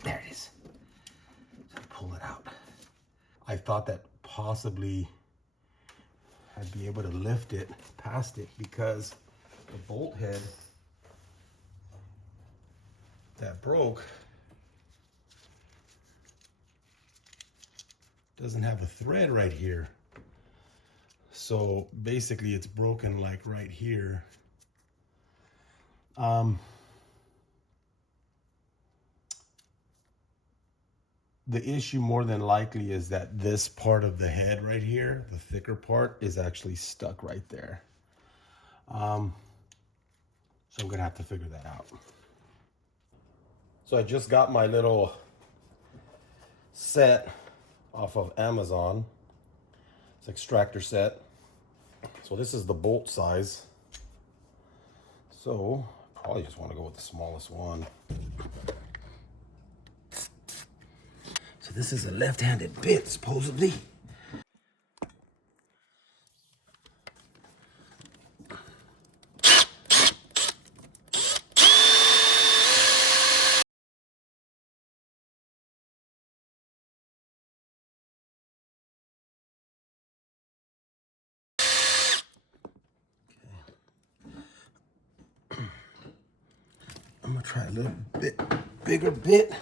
There it is. So pull it out. I thought that possibly I'd be able to lift it past it because the bolt head that broke doesn't have a thread right here. So basically it's broken like right here. The issue more than likely is that this part of the head right here, the thicker part, is actually stuck right there. So I'm gonna have to figure that out. So I just got my little set off of Amazon. It's extractor set. So this is the bolt size. So probably just want to go with the smallest one. So this is a left-handed bit, supposedly. I'm gonna try a little bit bigger bit.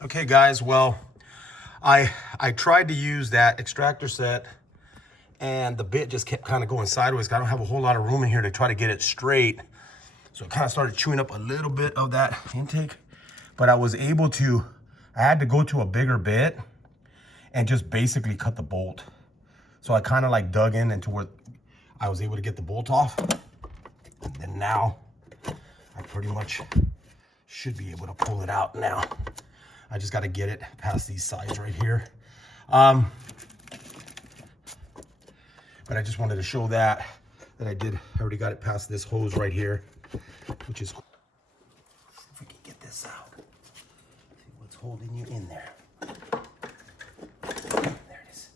Okay guys, well, I tried to use that extractor set and the bit just kept kind of going sideways. I don't have a whole lot of room in here to try to get it straight. So it kind of started chewing up a little bit of that intake, but I was able to, I had to go to a bigger bit and just basically cut the bolt. So I kind of like dug in into where I was able to get the bolt off. And then now I pretty much should be able to pull it out now. I just got to get it past these sides right here. But I just wanted to show that I already got it past this hose right here, which is cool. See if we can get this out. See what's holding you in there. There it is.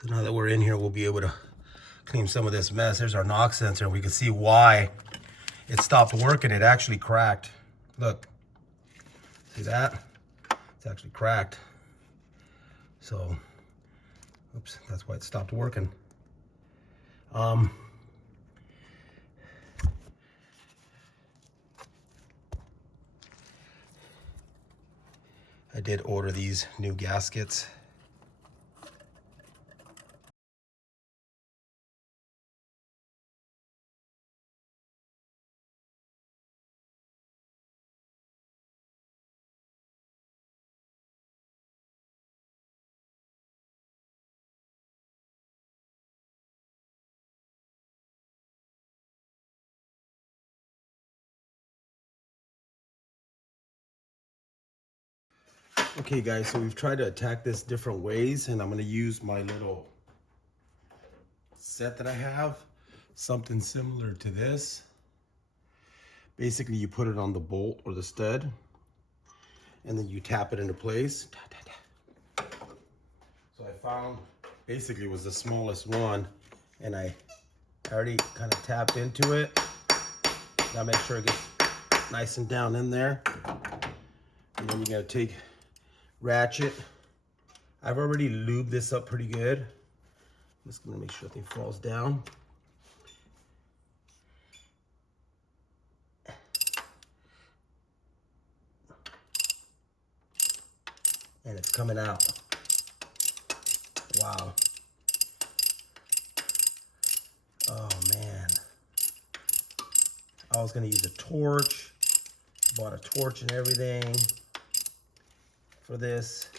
So now that we're in here, we'll be able to clean some of this mess. There's our knock sensor, and we can see why it stopped working. It actually cracked. Look, see that? It's actually cracked. So, oops, that's why it stopped working. I did order these new gaskets. Okay guys, so we've tried to attack this different ways, and I'm going to use my little set that I have, something similar to this. Basically you put it on the bolt or the stud, and then you tap it into place. So I found basically it was the smallest one, and I already kind of tapped into it. Gotta make sure it gets nice and down in there. And then you gotta take ratchet. I've already lubed this up pretty good. I'm just gonna make sure everything falls down. And it's coming out. Wow. Oh man. I was gonna use a torch. Bought a torch and everything for this.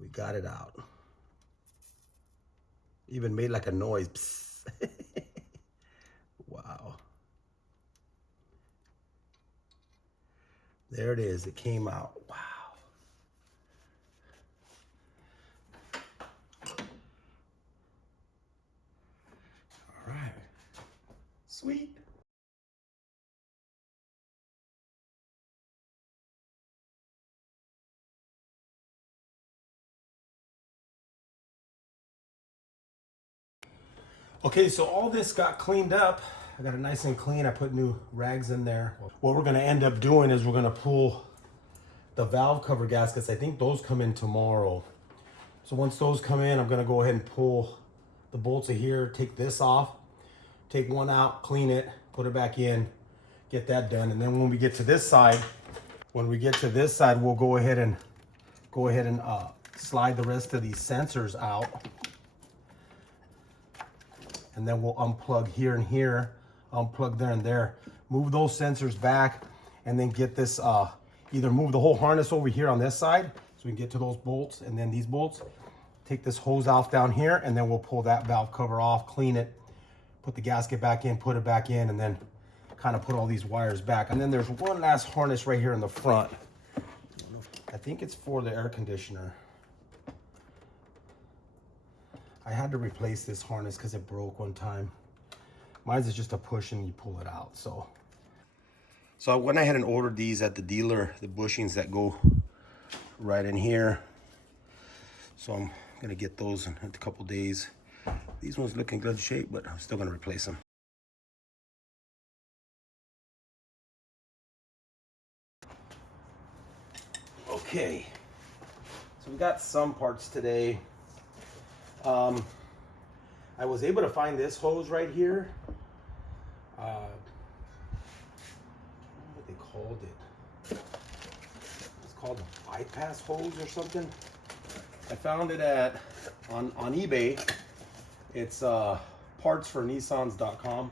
We got it out. Even made like a noise. Psst. Wow. There it is. It came out. Wow. All right. Sweet. Okay, so all this got cleaned up. I got it nice and clean. I put new rags in there. What we're gonna end up doing is we're gonna pull the valve cover gaskets. I think those come in tomorrow. So once those come in, I'm gonna go ahead and pull the bolts of here, take this off, take one out, clean it, put it back in, get that done. And then when we get to this side, we'll go ahead and slide the rest of these sensors out. And then we'll unplug here and here, unplug there and there, move those sensors back, and then get this, either move the whole harness over here on this side so we can get to those bolts, and then these bolts. Take this hose off down here, and then we'll pull that valve cover off, clean it, put the gasket back in, put it back in, and then kind of put all these wires back. And then there's one last harness right here in the front. I think it's for the air conditioner. I had to replace this harness because it broke one time. Mine's is just a push and you pull it out. So I went ahead and ordered these at the dealer, the bushings that go right in here. So I'm gonna get those in a couple days. These ones look in good shape, but I'm still gonna replace them. Okay, so we got some parts today. I was able to find this hose right here. I don't know what they called it. It's called a bypass hose or something. I found it on eBay. It's partsfornissans.com.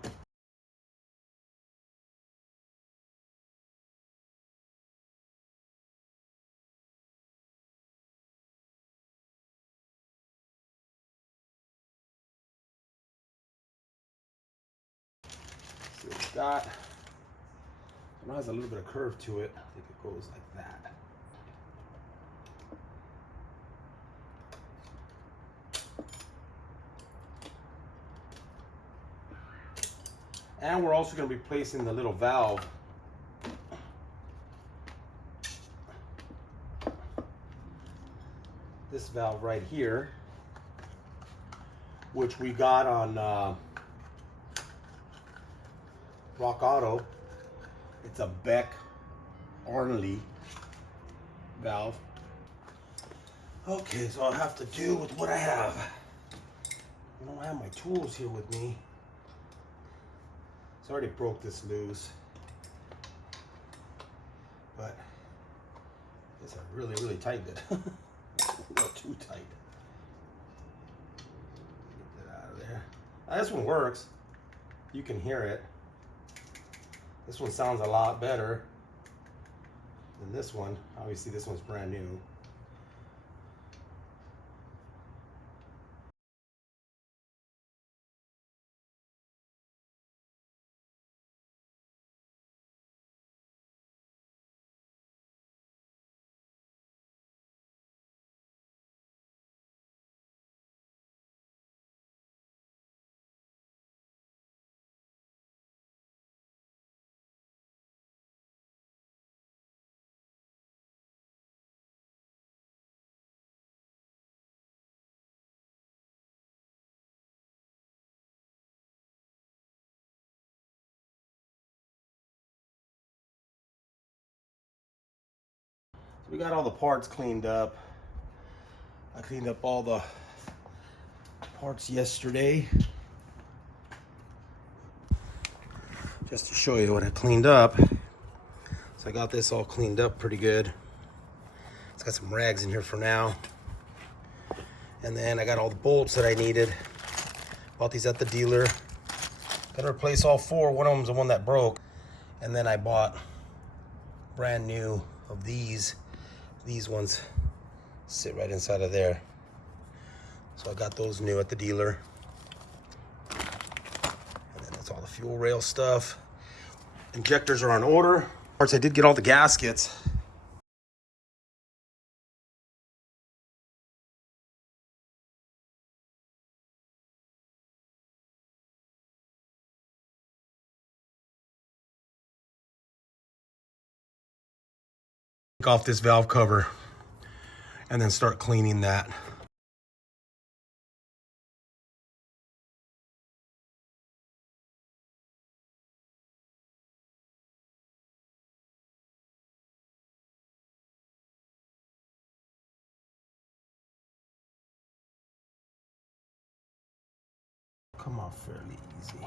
See what we got. It has a little bit of curve to it. I think it goes like that. And we're also going to be replacing the little valve. This valve right here, which we got on Rock Auto. It's a Beck Arnley valve. Okay, so I'll have to do with what I have. I don't have my tools here with me. So I already broke this loose, but I guess I really tightened it. Not too tight. Get that out of there. This one works. You can hear it. This one sounds a lot better than this one. Obviously this one's brand new. So we got all the parts cleaned up. I cleaned up all the parts yesterday. Just to show you what I cleaned up. So I got this all cleaned up pretty good. It's got some rags in here for now. And then I got all the bolts that I needed. Bought these at the dealer. Gotta replace all four. One of them's the one that broke. And then I bought brand new of these. These ones sit right inside of there. So I got those new at the dealer. And then that's all the fuel rail stuff. Injectors are on order. Parts, I did get all the gaskets. Take off this valve cover and then start cleaning that. come off fairly easy.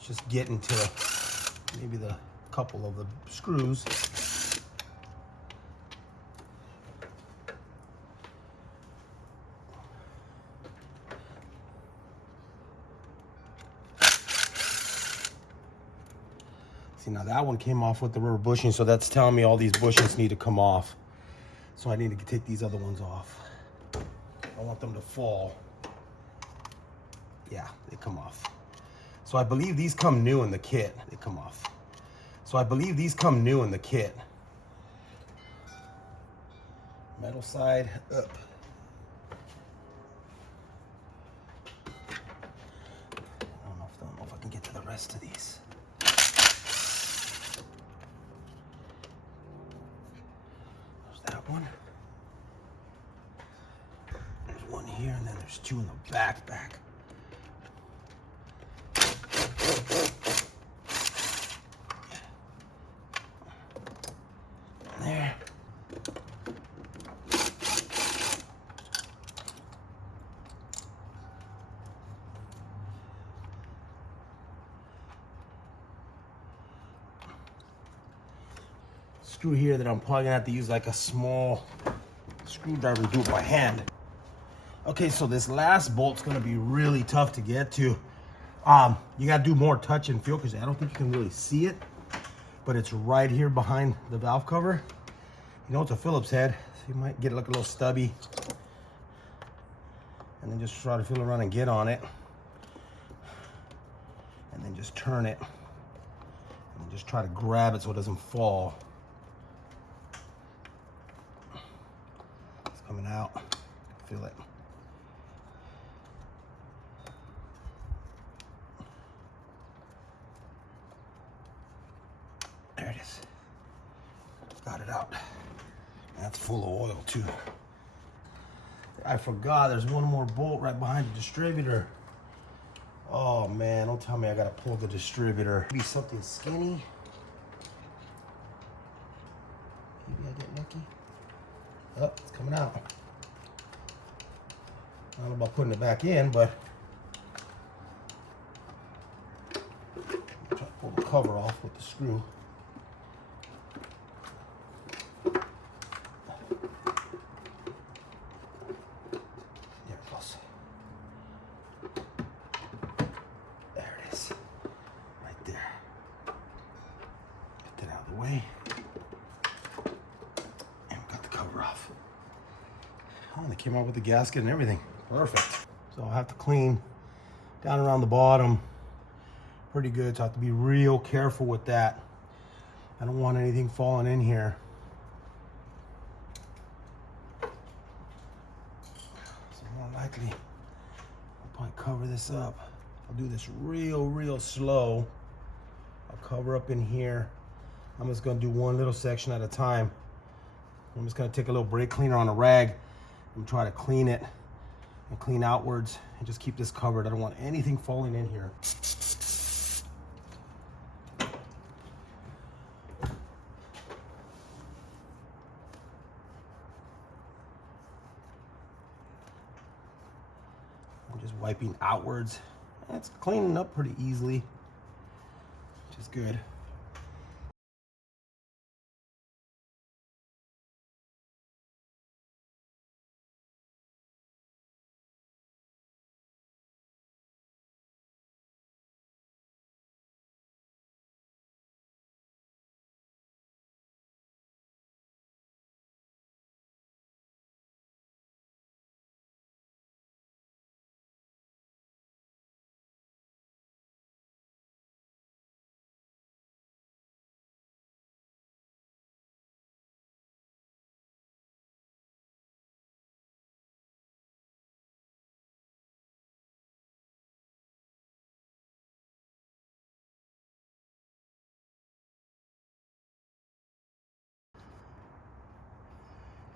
Just getting to maybe the couple of the screws. See, now that one came off with the rubber bushing, so that's telling me all these bushings need to come off. So I need to take these other ones off. I want them to fall. Yeah, they come off. So I believe these come new in the kit. They come off. So I believe these come new in the kit. Metal side up. I don't know if I can get to the rest of these. One. There's one here, and then there's two in the back. There. Screw here that I'm probably gonna have to use like a small screwdriver to do it by hand. Okay, so this last bolt's gonna be really tough to get to. You gotta do more touch and feel because I don't think you can really see it, but it's right here behind the valve cover. You know, it's a Phillips head, so you might get like a little stubby. And then just try to feel around and get on it. And then just turn it. And just try to grab it so it doesn't fall. Coming out, feel it. There it is. Got it out. That's full of oil too. I forgot there's one more bolt right behind the distributor. Oh man, don't tell me I gotta pull the distributor. Maybe something skinny. Maybe I get lucky. Oh, it's coming out. I don't know about putting it back in, but try to pull the cover off with the screw. There it goes. There it is. Right there. Get that out of the way. Oh, they came out with the gasket and everything. Perfect. So I'll have to clean down around the bottom pretty good. So I have to be real careful with that. I don't want anything falling in here. So more likely, I'll probably cover this up. I'll do this real slow. I'll cover up in here. I'm just gonna do one little section at a time. I'm just gonna take a little brake cleaner on a rag and try to clean it and clean outwards and just keep this covered. I don't want anything falling in here. I'm just wiping outwards. It's cleaning up pretty easily, which is good.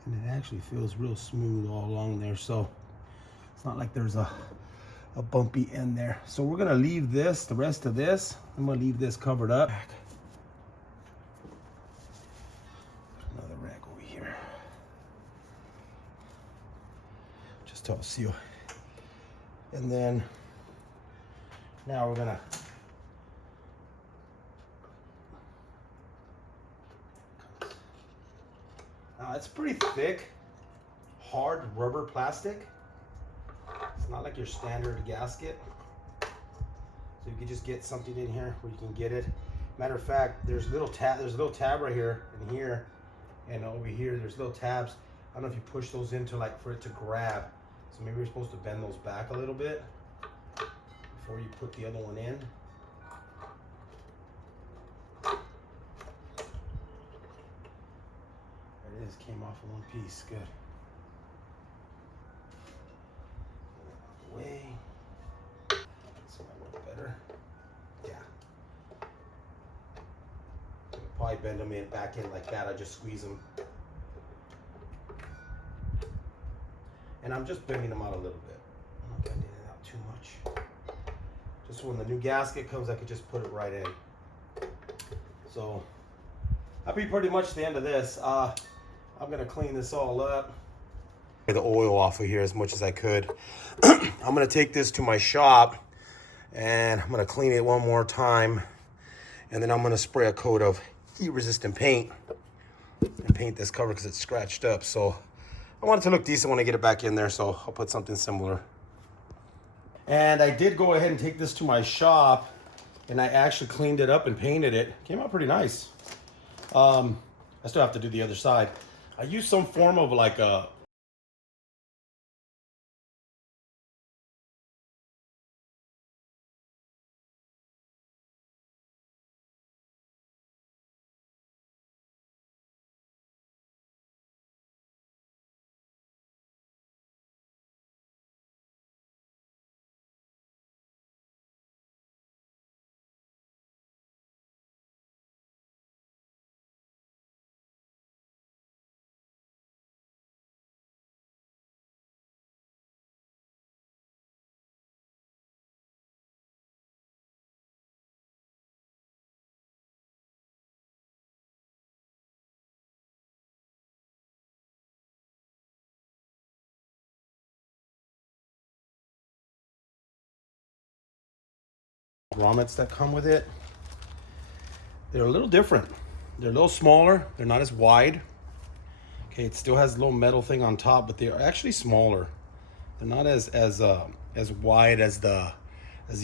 And it actually feels real smooth all along there, so it's not like there's a bumpy end there. So we're gonna leave this, the rest of this, I'm gonna leave this covered up. Another rag over here. Just to seal. And then now we're gonna now it's pretty thick, hard rubber plastic. It's not like your standard gasket. So you can just get something in here where you can get it. Matter of fact, there's a little tab right here and here, and over here there's little tabs. I don't know if you push those into like for it to grab. So maybe you're supposed to bend those back a little bit before you put the other one in. There it is, came off in one piece, good. Way. This might work better. Yeah. You could probably bend them in back in like that. I just squeeze them. And I'm just bending them out a little bit. I'm not bending it out too much. Just when the new gasket comes, I could just put it right in. So that'll be pretty much the end of this. I'm gonna clean this all up. Get the oil off of here as much as I could. I'm gonna take this to my shop and I'm gonna clean it one more time. And then I'm gonna spray a coat of heat-resistant paint and paint this cover because it's scratched up. So I want it to look decent when I get it back in there, so I'll put something similar. And I did go ahead and take this to my shop and I actually cleaned it up and painted it. Came out pretty nice. I still have to do the other side. I used some form of like a grommets that come with it. They're a little different. They're a little smaller. They're not as wide. Okay, it still has a little metal thing on top, but they are actually smaller. They're not as wide as the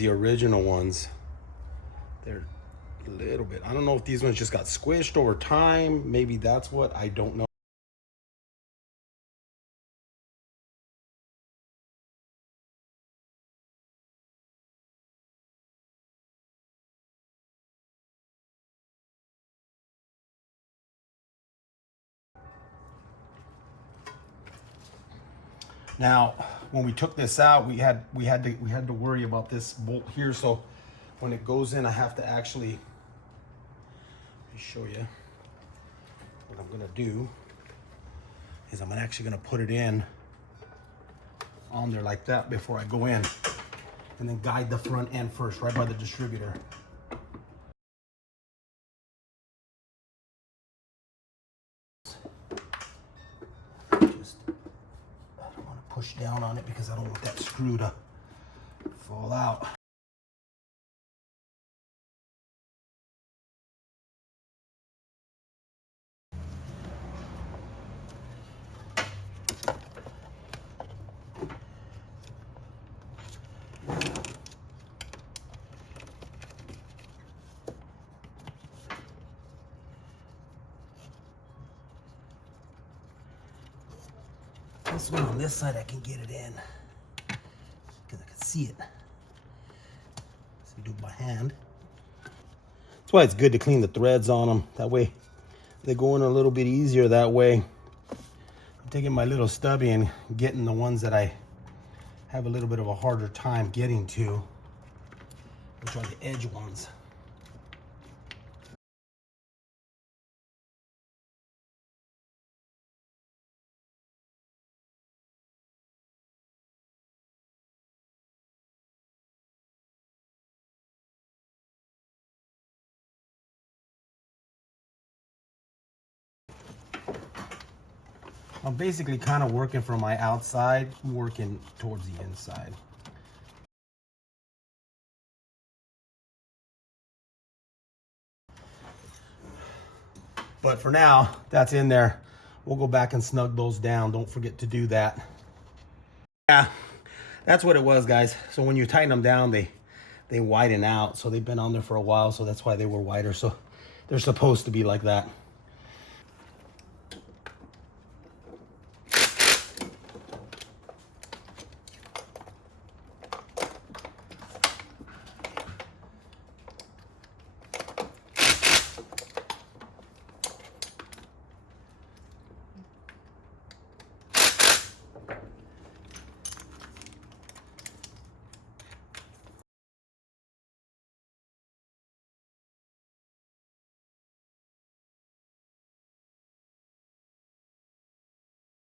original ones. They're a little bit. I don't know if these ones just got squished over time. Maybe that's what, I don't know. Now, when we took this out, we had to worry about this bolt here. So when it goes in, I have to actually, let me show you what I'm gonna do. Is I'm actually gonna put it in on there like that before I go in, and then guide the front end first, right by the distributor. Just, I don't want to push down on it because I don't want that screw to fall out. This one on this side, I can get it in because I can see it. So you do it by hand. That's why it's good to clean the threads on them. That way they go in a little bit easier that way. I'm taking my little stubby and getting the ones that I have a little bit of a harder time getting to, which are the edge ones. I'm basically kind of working from my outside, working towards the inside. But for now, that's in there. We'll go back and snug those down. Don't forget to do that. Yeah, that's what it was, guys. So when you tighten them down, they widen out. So they've been on there for a while, so that's why they were wider. So they're supposed to be like that.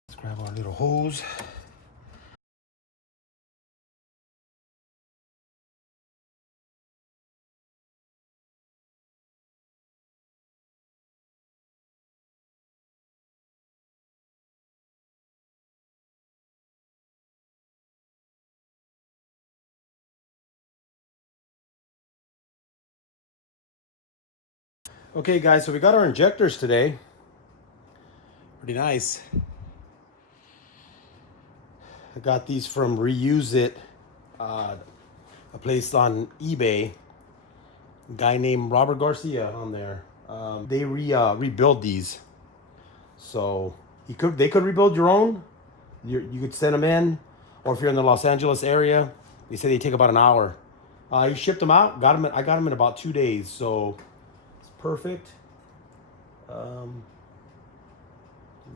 Let's grab our little hose. Okay, guys, so we got our injectors today. Pretty nice. I got these from Reuse It, a place on eBay. A guy named Robert Garcia on there. They rebuild these, so they could rebuild your own. You could send them in, or if you're in the Los Angeles area, they say they take about an hour. He shipped them out. I got them in about 2 days, so it's perfect.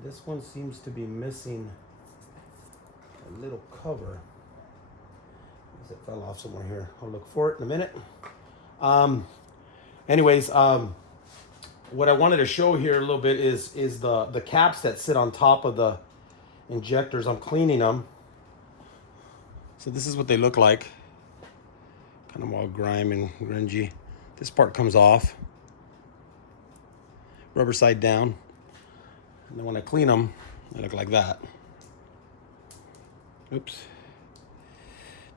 This one seems to be missing a little cover. It fell off somewhere here. I'll look for it in a minute. Anyways, what I wanted to show here a little bit is the caps that sit on top of the injectors. I'm cleaning them. So this is what they look like. Kind of all grime and grungy. This part comes off. Rubber side down. And then when I clean them, they look like that. Oops.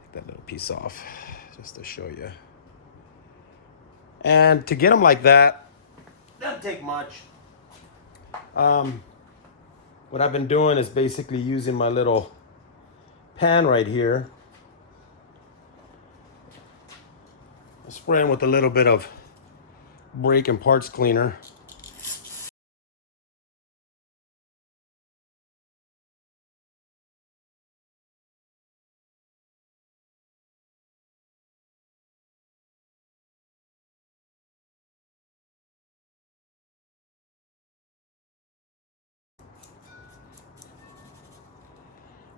Take that little piece off just to show you. And to get them like that, doesn't take much. What I've been doing is basically using my little pan right here. I'm spraying with a little bit of brake and parts cleaner.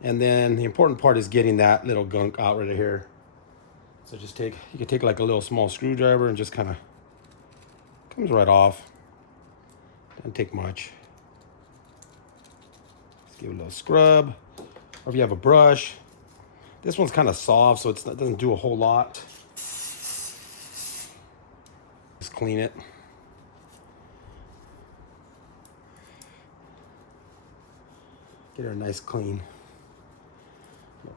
And then the important part is getting that little gunk out right here. So you can take like a little small screwdriver and just kind of comes right off. Doesn't take much. Just give it a little scrub. Or if you have a brush. This one's kind of soft, so it doesn't do a whole lot. Just clean it. Get her nice clean.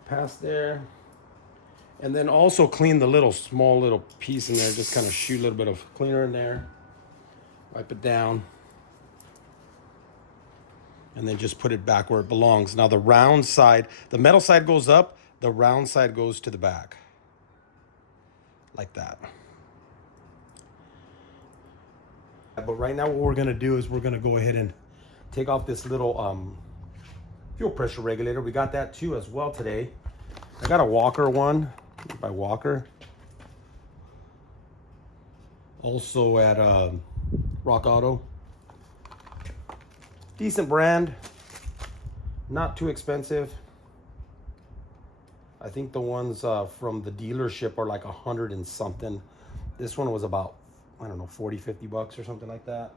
Past there. And then also clean the small little piece in there. Just kind of shoot a little bit of cleaner in there. Wipe it down. And then just put it back where it belongs. Now the round side, the metal side goes up, the round side goes to the back. Like that. But right now what we're gonna do is we're gonna go ahead and take off this little fuel pressure regulator. We got that too as well today. I got a Walker one by Walker. Also at Rock Auto. Decent brand. Not too expensive. I think the ones from the dealership are like 100 and something. This one was about, I don't know, 40, 50 bucks or something like that.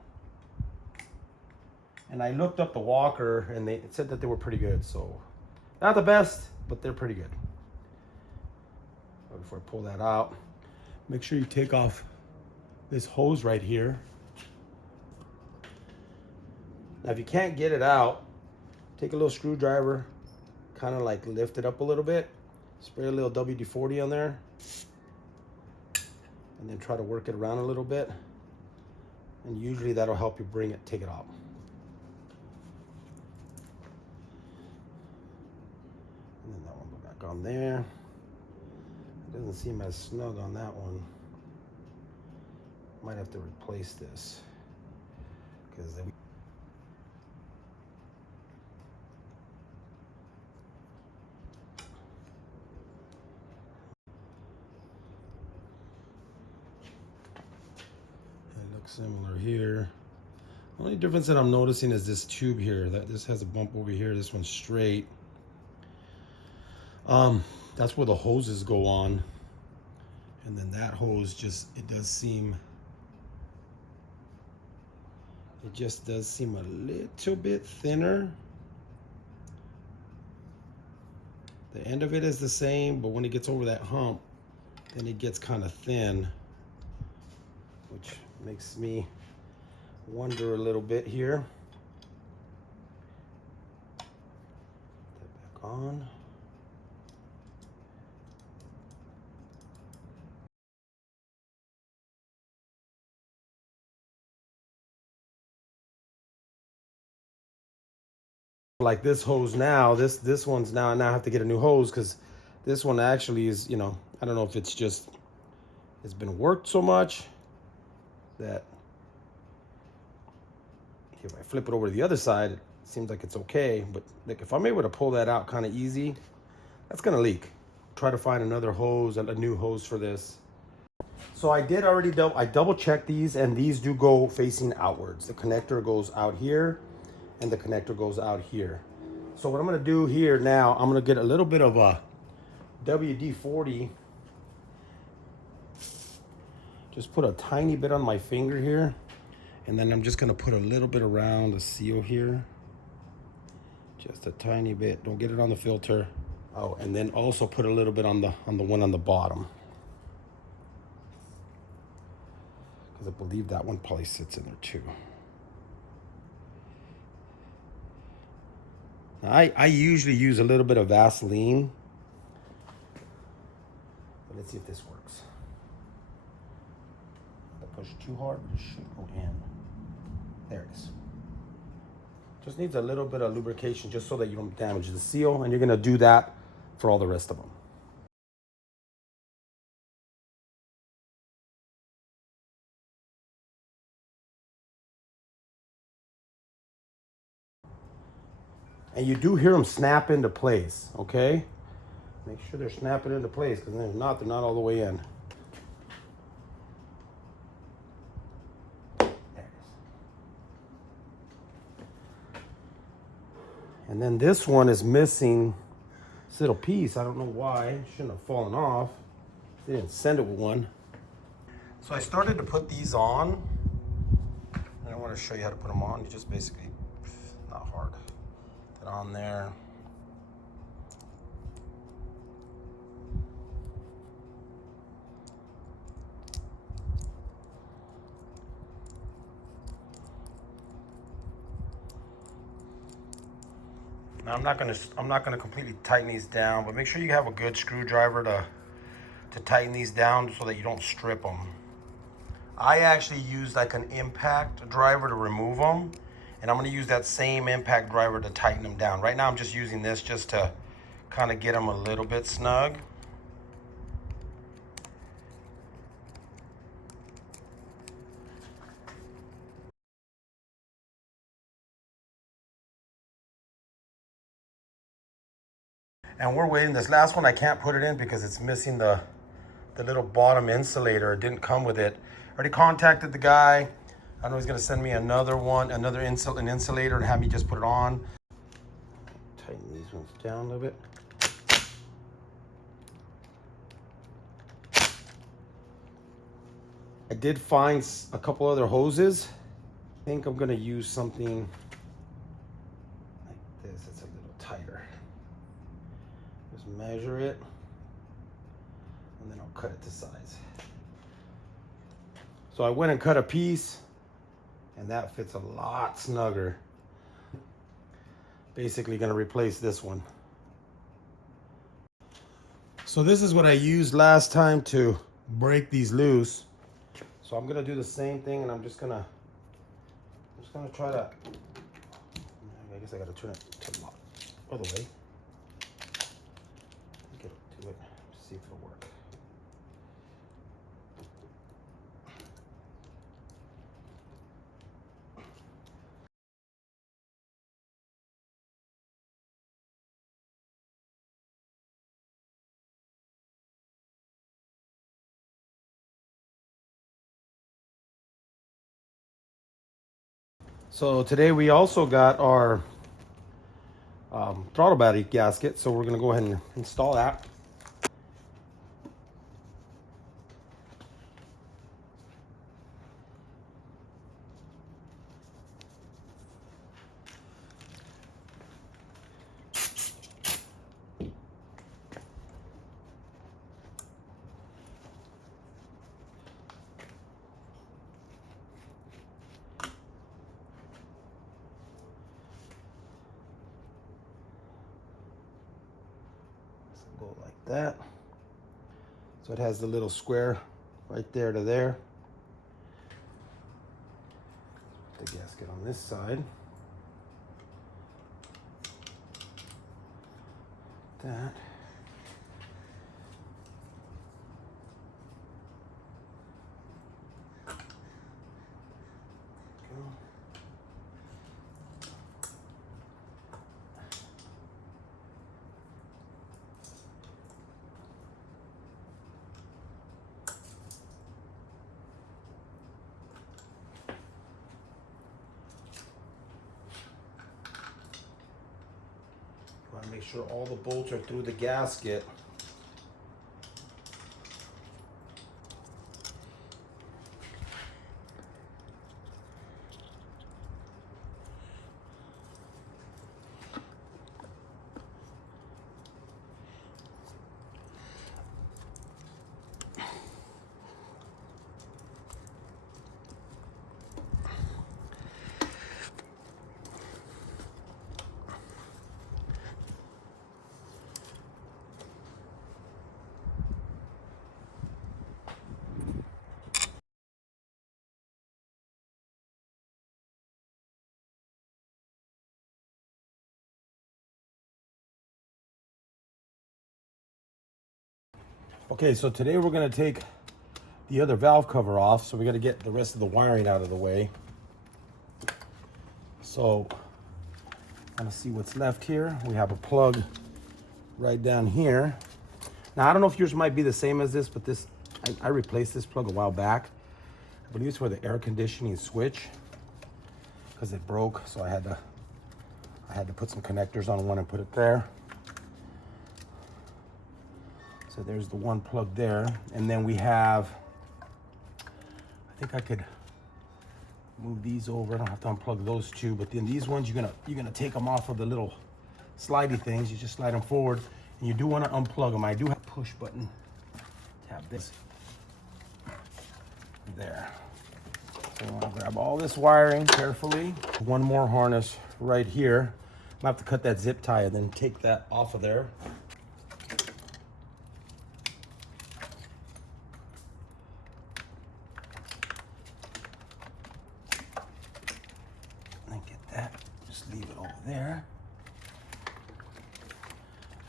And I looked up the Walker and it said that they were pretty good. So not the best, but they're pretty good. Before I pull that out, make sure you take off this hose right here. Now if you can't get it out, take a little screwdriver, kind of like lift it up a little bit, spray a little WD-40 on there, and then try to work it around a little bit. And usually that'll help you take it out. And then that one go back on there. It doesn't seem as snug on that one. Might have to replace this because it looks similar here. The only difference that I'm noticing is this tube here. That this has a bump over here. This one's straight. That's where the hoses go on, and then that hose just it just does seem a little bit thinner. The end of it is the same, but when it gets over that hump, then it gets kind of thin, which makes me wonder a little bit here. Put that back on. Like this hose now, this one's now I have to get a new hose because this one actually is, you know, I don't know if it's just it's been worked so much that if I flip it over to the other side, it seems like it's okay. But like if I'm able to pull that out kind of easy, that's gonna leak. Try to find another hose, a new hose for this. So I did already double checked these, and these do go facing outwards. The connector goes out here and the connector goes out here. So what I'm gonna do here now, I'm gonna get a little bit of a WD-40. Just put a tiny bit on my finger here, and then I'm just gonna put a little bit around the seal here. Just a tiny bit, don't get it on the filter. Oh, and then also put a little bit on the one on the bottom. Because I believe that one probably sits in there too. Now, I usually use a little bit of Vaseline. But let's see if this works. If I push too hard, but it should go in. There it is. Just needs a little bit of lubrication just so that you don't damage the seal, and you're gonna do that for all the rest of them. And you do hear them snap into place, okay? Make sure they're snapping into place, because if not, they're not all the way in. There it is. And then this one is missing this little piece. I don't know why. It shouldn't have fallen off. They didn't send it with one. So I started to put these on. And I want to show you how to put them on. You just basically, not hard. Put it on there. Now I'm not gonna completely tighten these down, but make sure you have a good screwdriver to tighten these down so that you don't strip them. I actually use like an impact driver to remove them, and I'm gonna use that same impact driver to tighten them down. Right now I'm just using this just to kind of get them a little bit snug. And we're waiting. This last one I can't put it in because it's missing the little bottom insulator. It didn't come with it. I already contacted the guy. I know he's gonna send me another one, an insulator, and have me just put it on. Tighten these ones down a little bit. I did find a couple other hoses. I think I'm gonna use something like this. It's a little tighter. Just measure it, and then I'll cut it to size. So I went and cut a piece, and that fits a lot snugger. Basically gonna replace this one. So this is what I used last time to break these loose. So I'm gonna do the same thing, and I'm just gonna I'm just gonna try to, I guess I gotta turn it to the other way. Get to it, see if it'll work. So today we also got our throttle body gasket, so we're going to go ahead and install that. So go like that. So it has the little square right there to there. The gasket on this side. That. Go. Want to make sure all the bolts are through the gasket. Okay, so today we're going to take the other valve cover off, so we got to get the rest of the wiring out of the way. So I'm going to see what's left here. We have a plug right down here. Now I don't know if yours might be the same as this, but this I replaced this plug a while back. I believe it's for the air conditioning switch because it broke, so I had to put some connectors on one and put it there. So there's the one plug there, and then we have, I think I could move these over. I don't have to unplug those two, but then these ones you're gonna take them off of the little slidey things. You just slide them forward, and you do want to unplug them. I do have a push button. Tap this there. So I want to grab all this wiring carefully. One more harness right here. I have to cut that zip tie and then take that off of there. Leave it over there.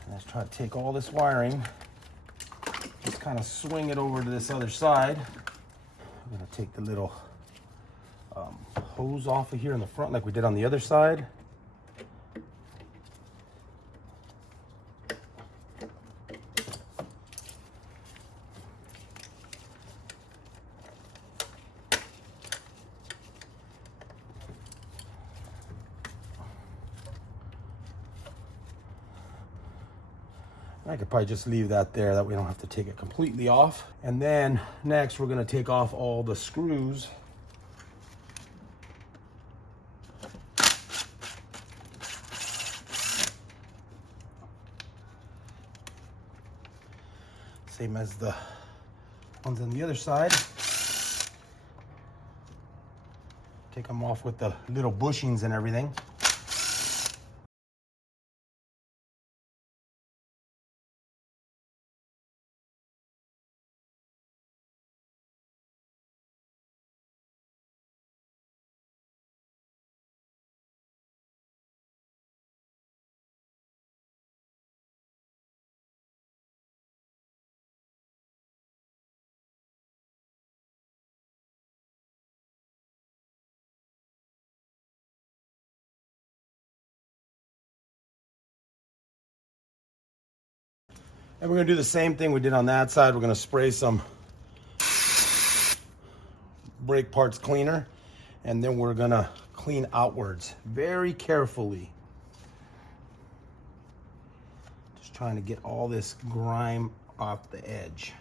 And let's try to take all this wiring, just kind of swing it over to this other side. I'm gonna take the little hose off of here in the front like we did on the other side. I could probably just leave that there, that we don't have to take it completely off. And then next we're gonna take off all the screws. Same as the ones on the other side. Take them off with the little bushings and everything. And we're gonna do the same thing we did on that side. We're gonna spray some brake parts cleaner, and then we're gonna clean outwards very carefully. Just trying to get all this grime off the edge.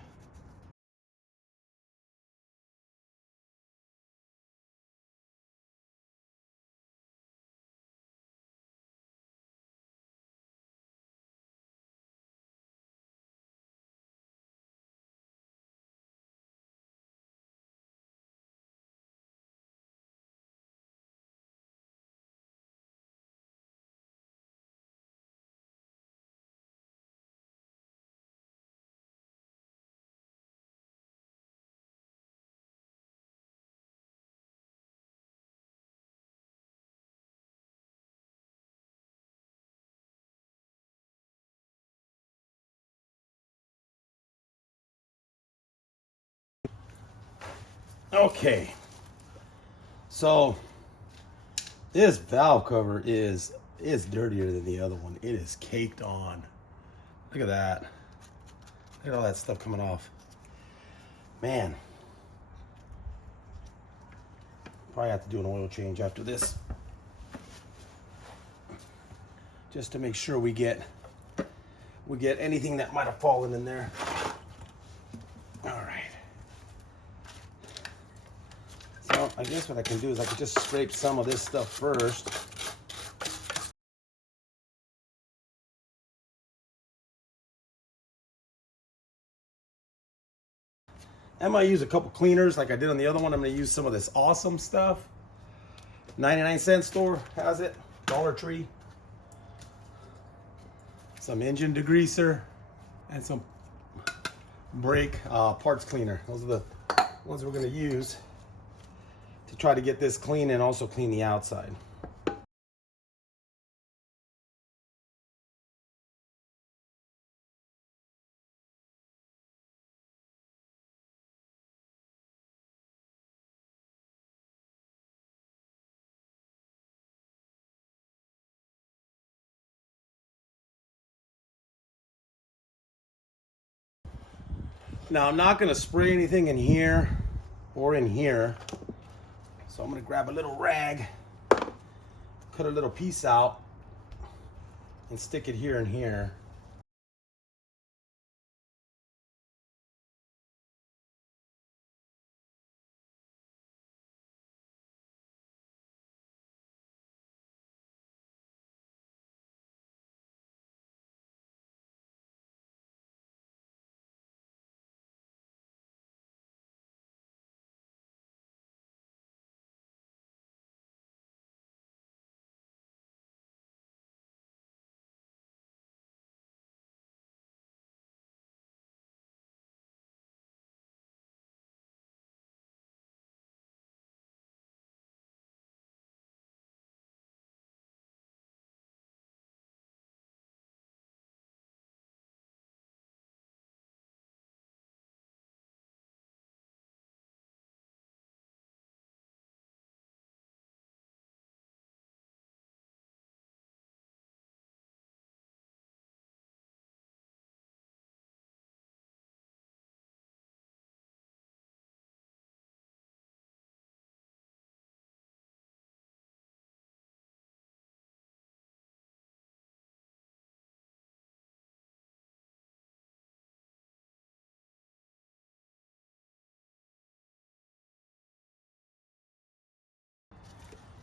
Okay, so this valve cover is dirtier than the other one. It is caked on. Look at that. Look at all that stuff coming off. Man, probably have to do an oil change after this, just to make sure we get anything that might have fallen in there. All right. So I guess what I can do is I can just scrape some of this stuff first. I'm gonna use a couple cleaners like I did on the other one. I'm gonna use some of this awesome stuff. 99-cent store has it. Dollar Tree. Some engine degreaser and some brake parts cleaner. Those are the ones we're gonna use to try to get this clean and also clean the outside. Now I'm not gonna spray anything in here or in here. So I'm gonna grab a little rag, cut a little piece out, and stick it here and here.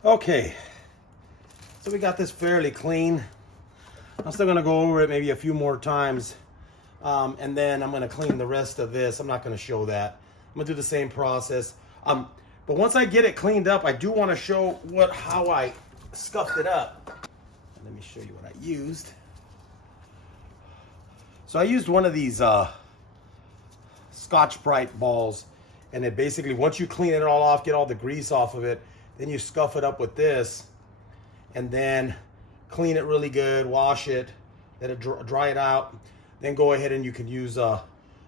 Okay, so we got this fairly clean. I'm still gonna go over it maybe a few more times, and then I'm gonna clean the rest of this. I'm not gonna show that. I'm gonna do the same process. But once I get it cleaned up, I do want to show how I scuffed it up. Let me show you what I used. So I used one of these Scotch-Brite balls, and it basically, once you clean it all off, get all the grease off of it, then you scuff it up with this, and then clean it really good, wash it, let it dry it out, then go ahead and you can use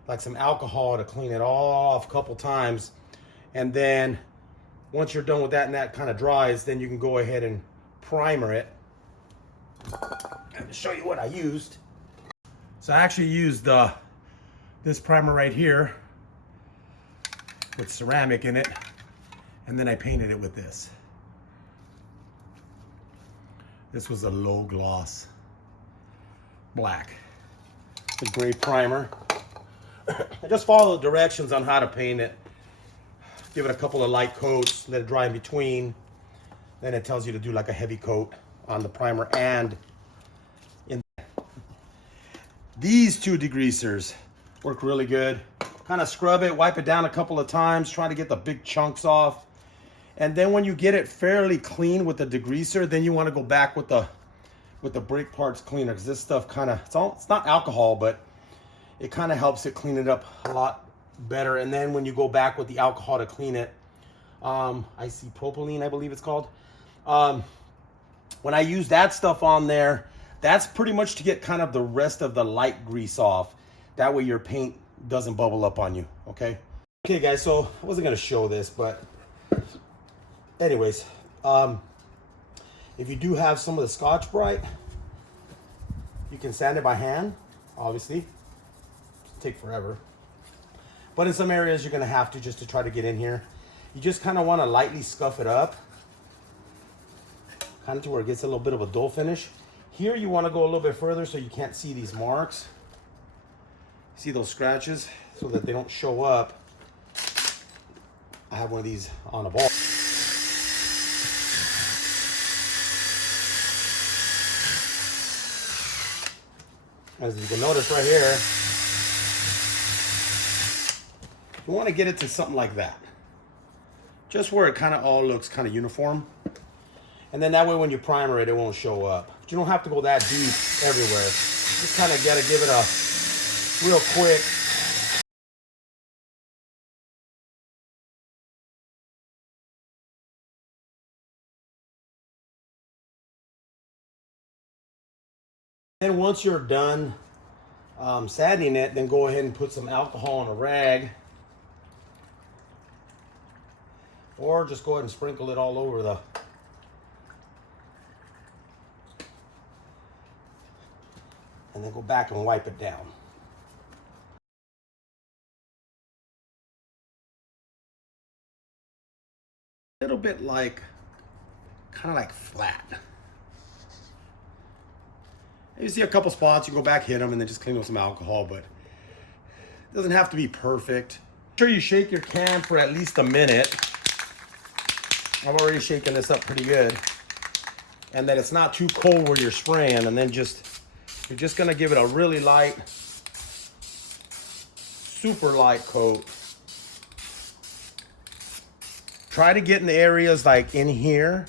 like some alcohol to clean it all off a couple times, and then once you're done with that and that kind of dries, then you can go ahead and primer it. And to show you what I used. So I actually used this primer right here with ceramic in it, and then I painted it with this. This was a low gloss black. The gray primer. I just follow the directions on how to paint it. Give it a couple of light coats, let it dry in between. Then it tells you to do like a heavy coat on the primer and in. These two degreasers work really good. Kind of scrub it, wipe it down a couple of times, try to get the big chunks off. And then when you get it fairly clean with the degreaser, then you want to go back with the brake parts cleaner, because this stuff kind of, it's not alcohol, but it kind of helps it clean it up a lot better. And then when you go back with the alcohol to clean it, isopropylene, I believe it's called. When I use that stuff on there, that's pretty much to get kind of the rest of the light grease off. That way your paint doesn't bubble up on you, okay? Okay guys, so I wasn't gonna show this, but anyways, if you do have some of the Scotch-Brite, you can sand it by hand, obviously. It'll take forever. But in some areas you're gonna have to, just to try to get in here. You just kind of want to lightly scuff it up, kind of to where it gets a little bit of a dull finish. Here you want to go a little bit further so you can't see these marks. See those scratches? So that they don't show up. I have one of these on a ball. As you can notice right here, you want to get it to something like that. Just where it kind of all looks kind of uniform. And then that way when you primer it, it won't show up. But you don't have to go that deep everywhere. Just kind of gotta give it a real quick. Then once you're done sanding it, then go ahead and put some alcohol in a rag. Or just go ahead and sprinkle it all over the and then go back and wipe it down. A little bit like, kind of like flat. You see a couple spots, you go back, hit them, and then just clean with some alcohol, but it doesn't have to be perfect. Make sure you shake your can for at least a minute. I've already shaken this up pretty good. And that it's not too cold where you're spraying, and then you're just gonna give it a really light, super light coat. Try to get in the areas like in here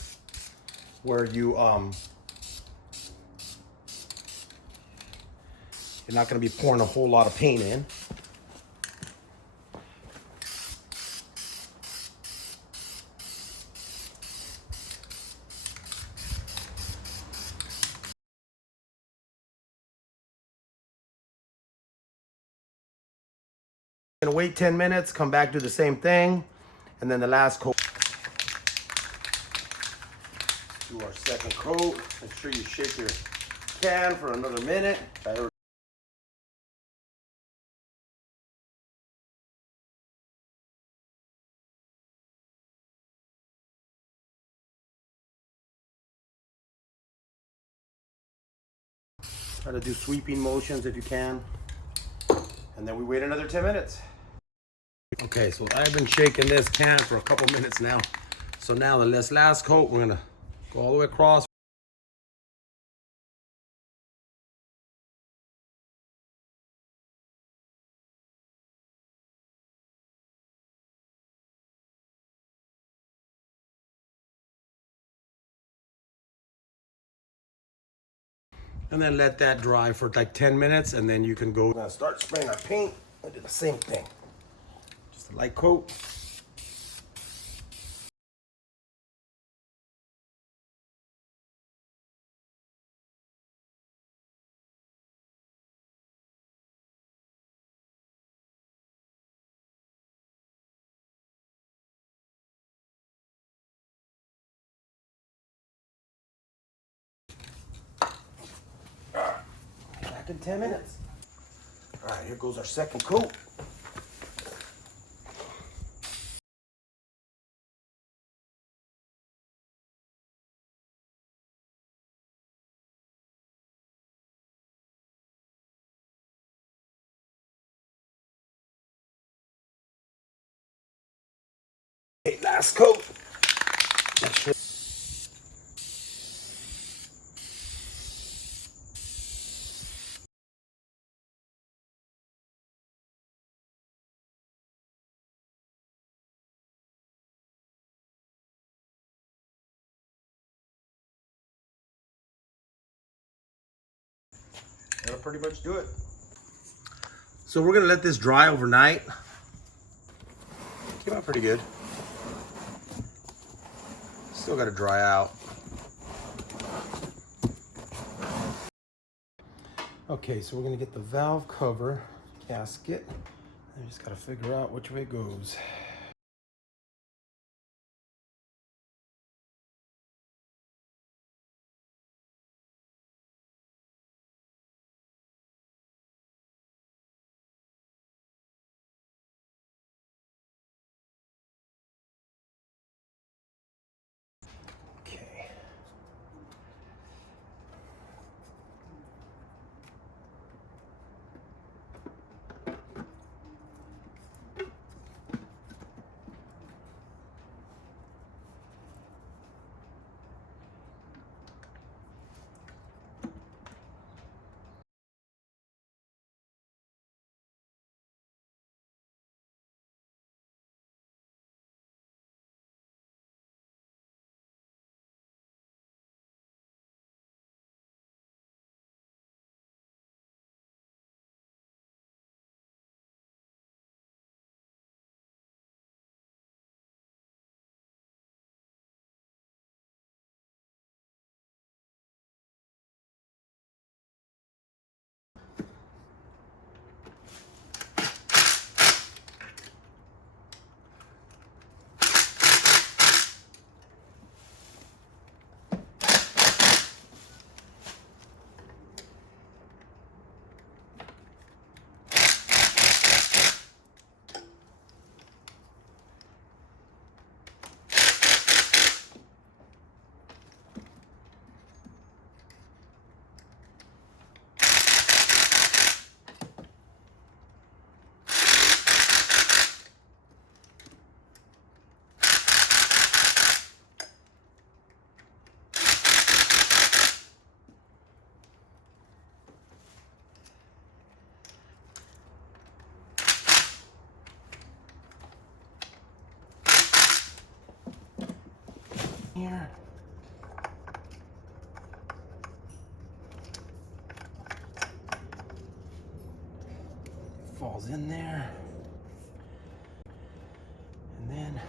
where you're not gonna be pouring a whole lot of paint in. Gonna wait 10 minutes, come back, do the same thing, and then the last coat. Do our second coat. Make sure you shake your can for another minute. Try to do sweeping motions if you can. And then we wait another 10 minutes. Okay, so I've been shaking this can for a couple minutes now. So now this last coat, we're gonna go all the way across. And then let that dry for like 10 minutes, and then you can go. We're gonna start spraying our paint. I do the same thing. Just a light coat. Back in 10 minutes. All right, here goes our second coat. Okay, last coat. That'll pretty much do it. So we're gonna let this dry overnight. Came out pretty good. Still gotta dry out. Okay, so we're gonna get the valve cover gasket. I just gotta figure out which way it goes. Okay. Here. Falls in there. And then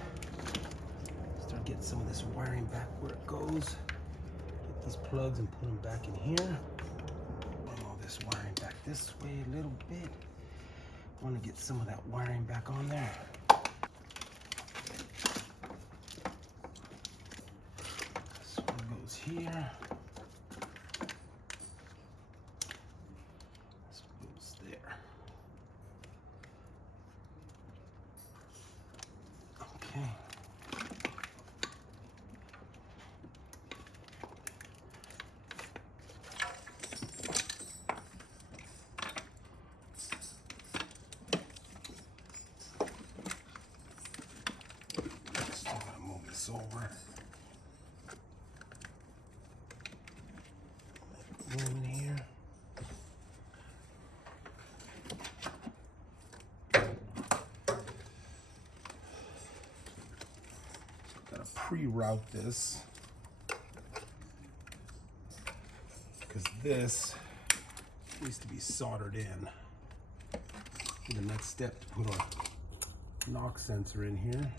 start getting some of this wiring back where it goes. Get these plugs and put them back in here. Bring all this wiring back this way a little bit. I want to get some of that wiring back on there. This one goes here. This one goes there. Okay. Still gotta move this over. Room in here. Gotta pre-route this because this needs to be soldered in. The next step to put a knock sensor in here.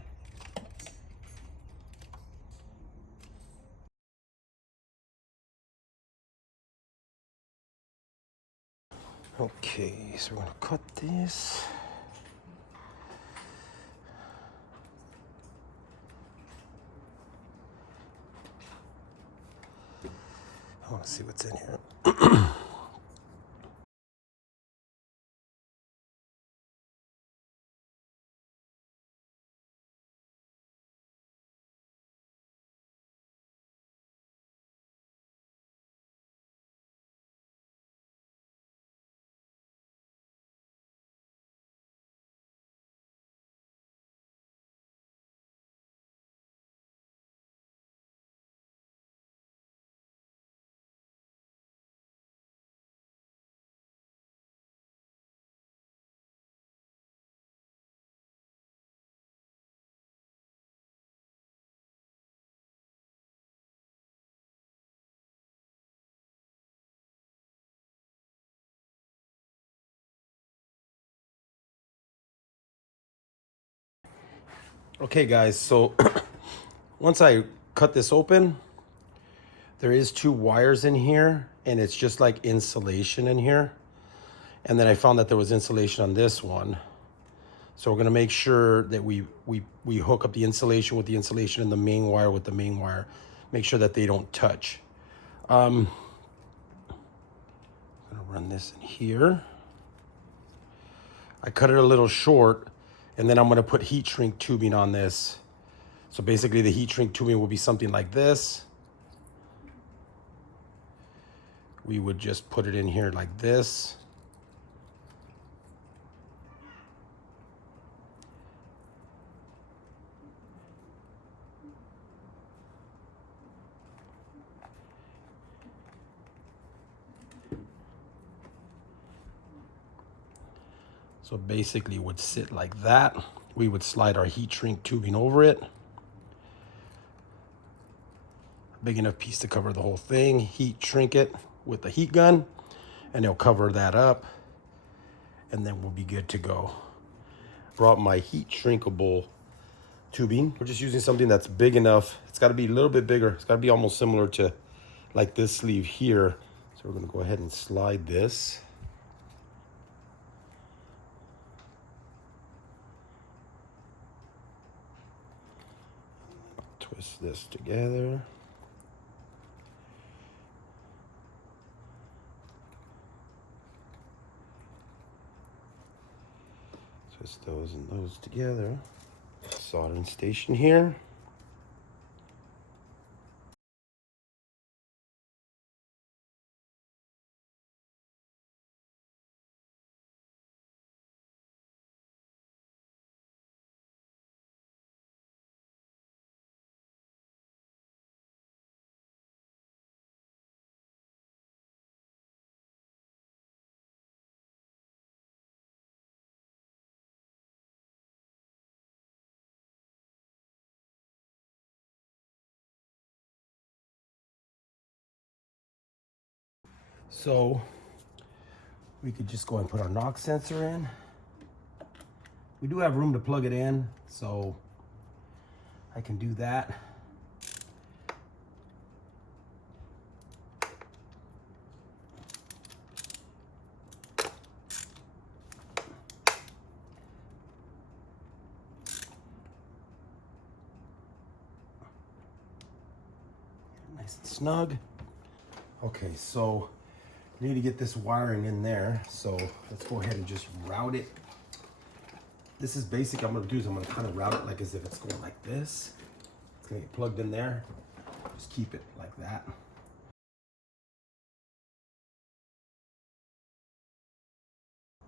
Okay, so we're gonna cut this. I want to see what's in here. Okay guys, so once I cut this open, there is 2 wires in here, and it's just like insulation in here. And then I found that there was insulation on this one. So we're gonna make sure that we hook up the insulation with the insulation and the main wire with the main wire. Make sure that they don't touch. I'm gonna run this in here. I cut it a little short, and then I'm gonna put heat shrink tubing on this. So basically the heat shrink tubing will be something like this. We would just put it in here like this. So basically it would sit like that. We would slide our heat shrink tubing over it. Big enough piece to cover the whole thing. Heat shrink it with the heat gun, and it'll cover that up, and then we'll be good to go. Brought my heat shrinkable tubing. We're just using something that's big enough. It's got to be a little bit bigger. It's got to be almost similar to like this sleeve here. So we're going to go ahead and slide this. Twist this together. Twist those and those together. Soldering station here. So we could just go and put our knock sensor in. We do have room to plug it in, so I can do that. Nice and snug. Okay, so we need to get this wiring in there, so let's go ahead and just route it. This is basic. I'm gonna do is I'm gonna kind of route it like as if it's going like this. It's gonna get plugged in there. Just keep it like that.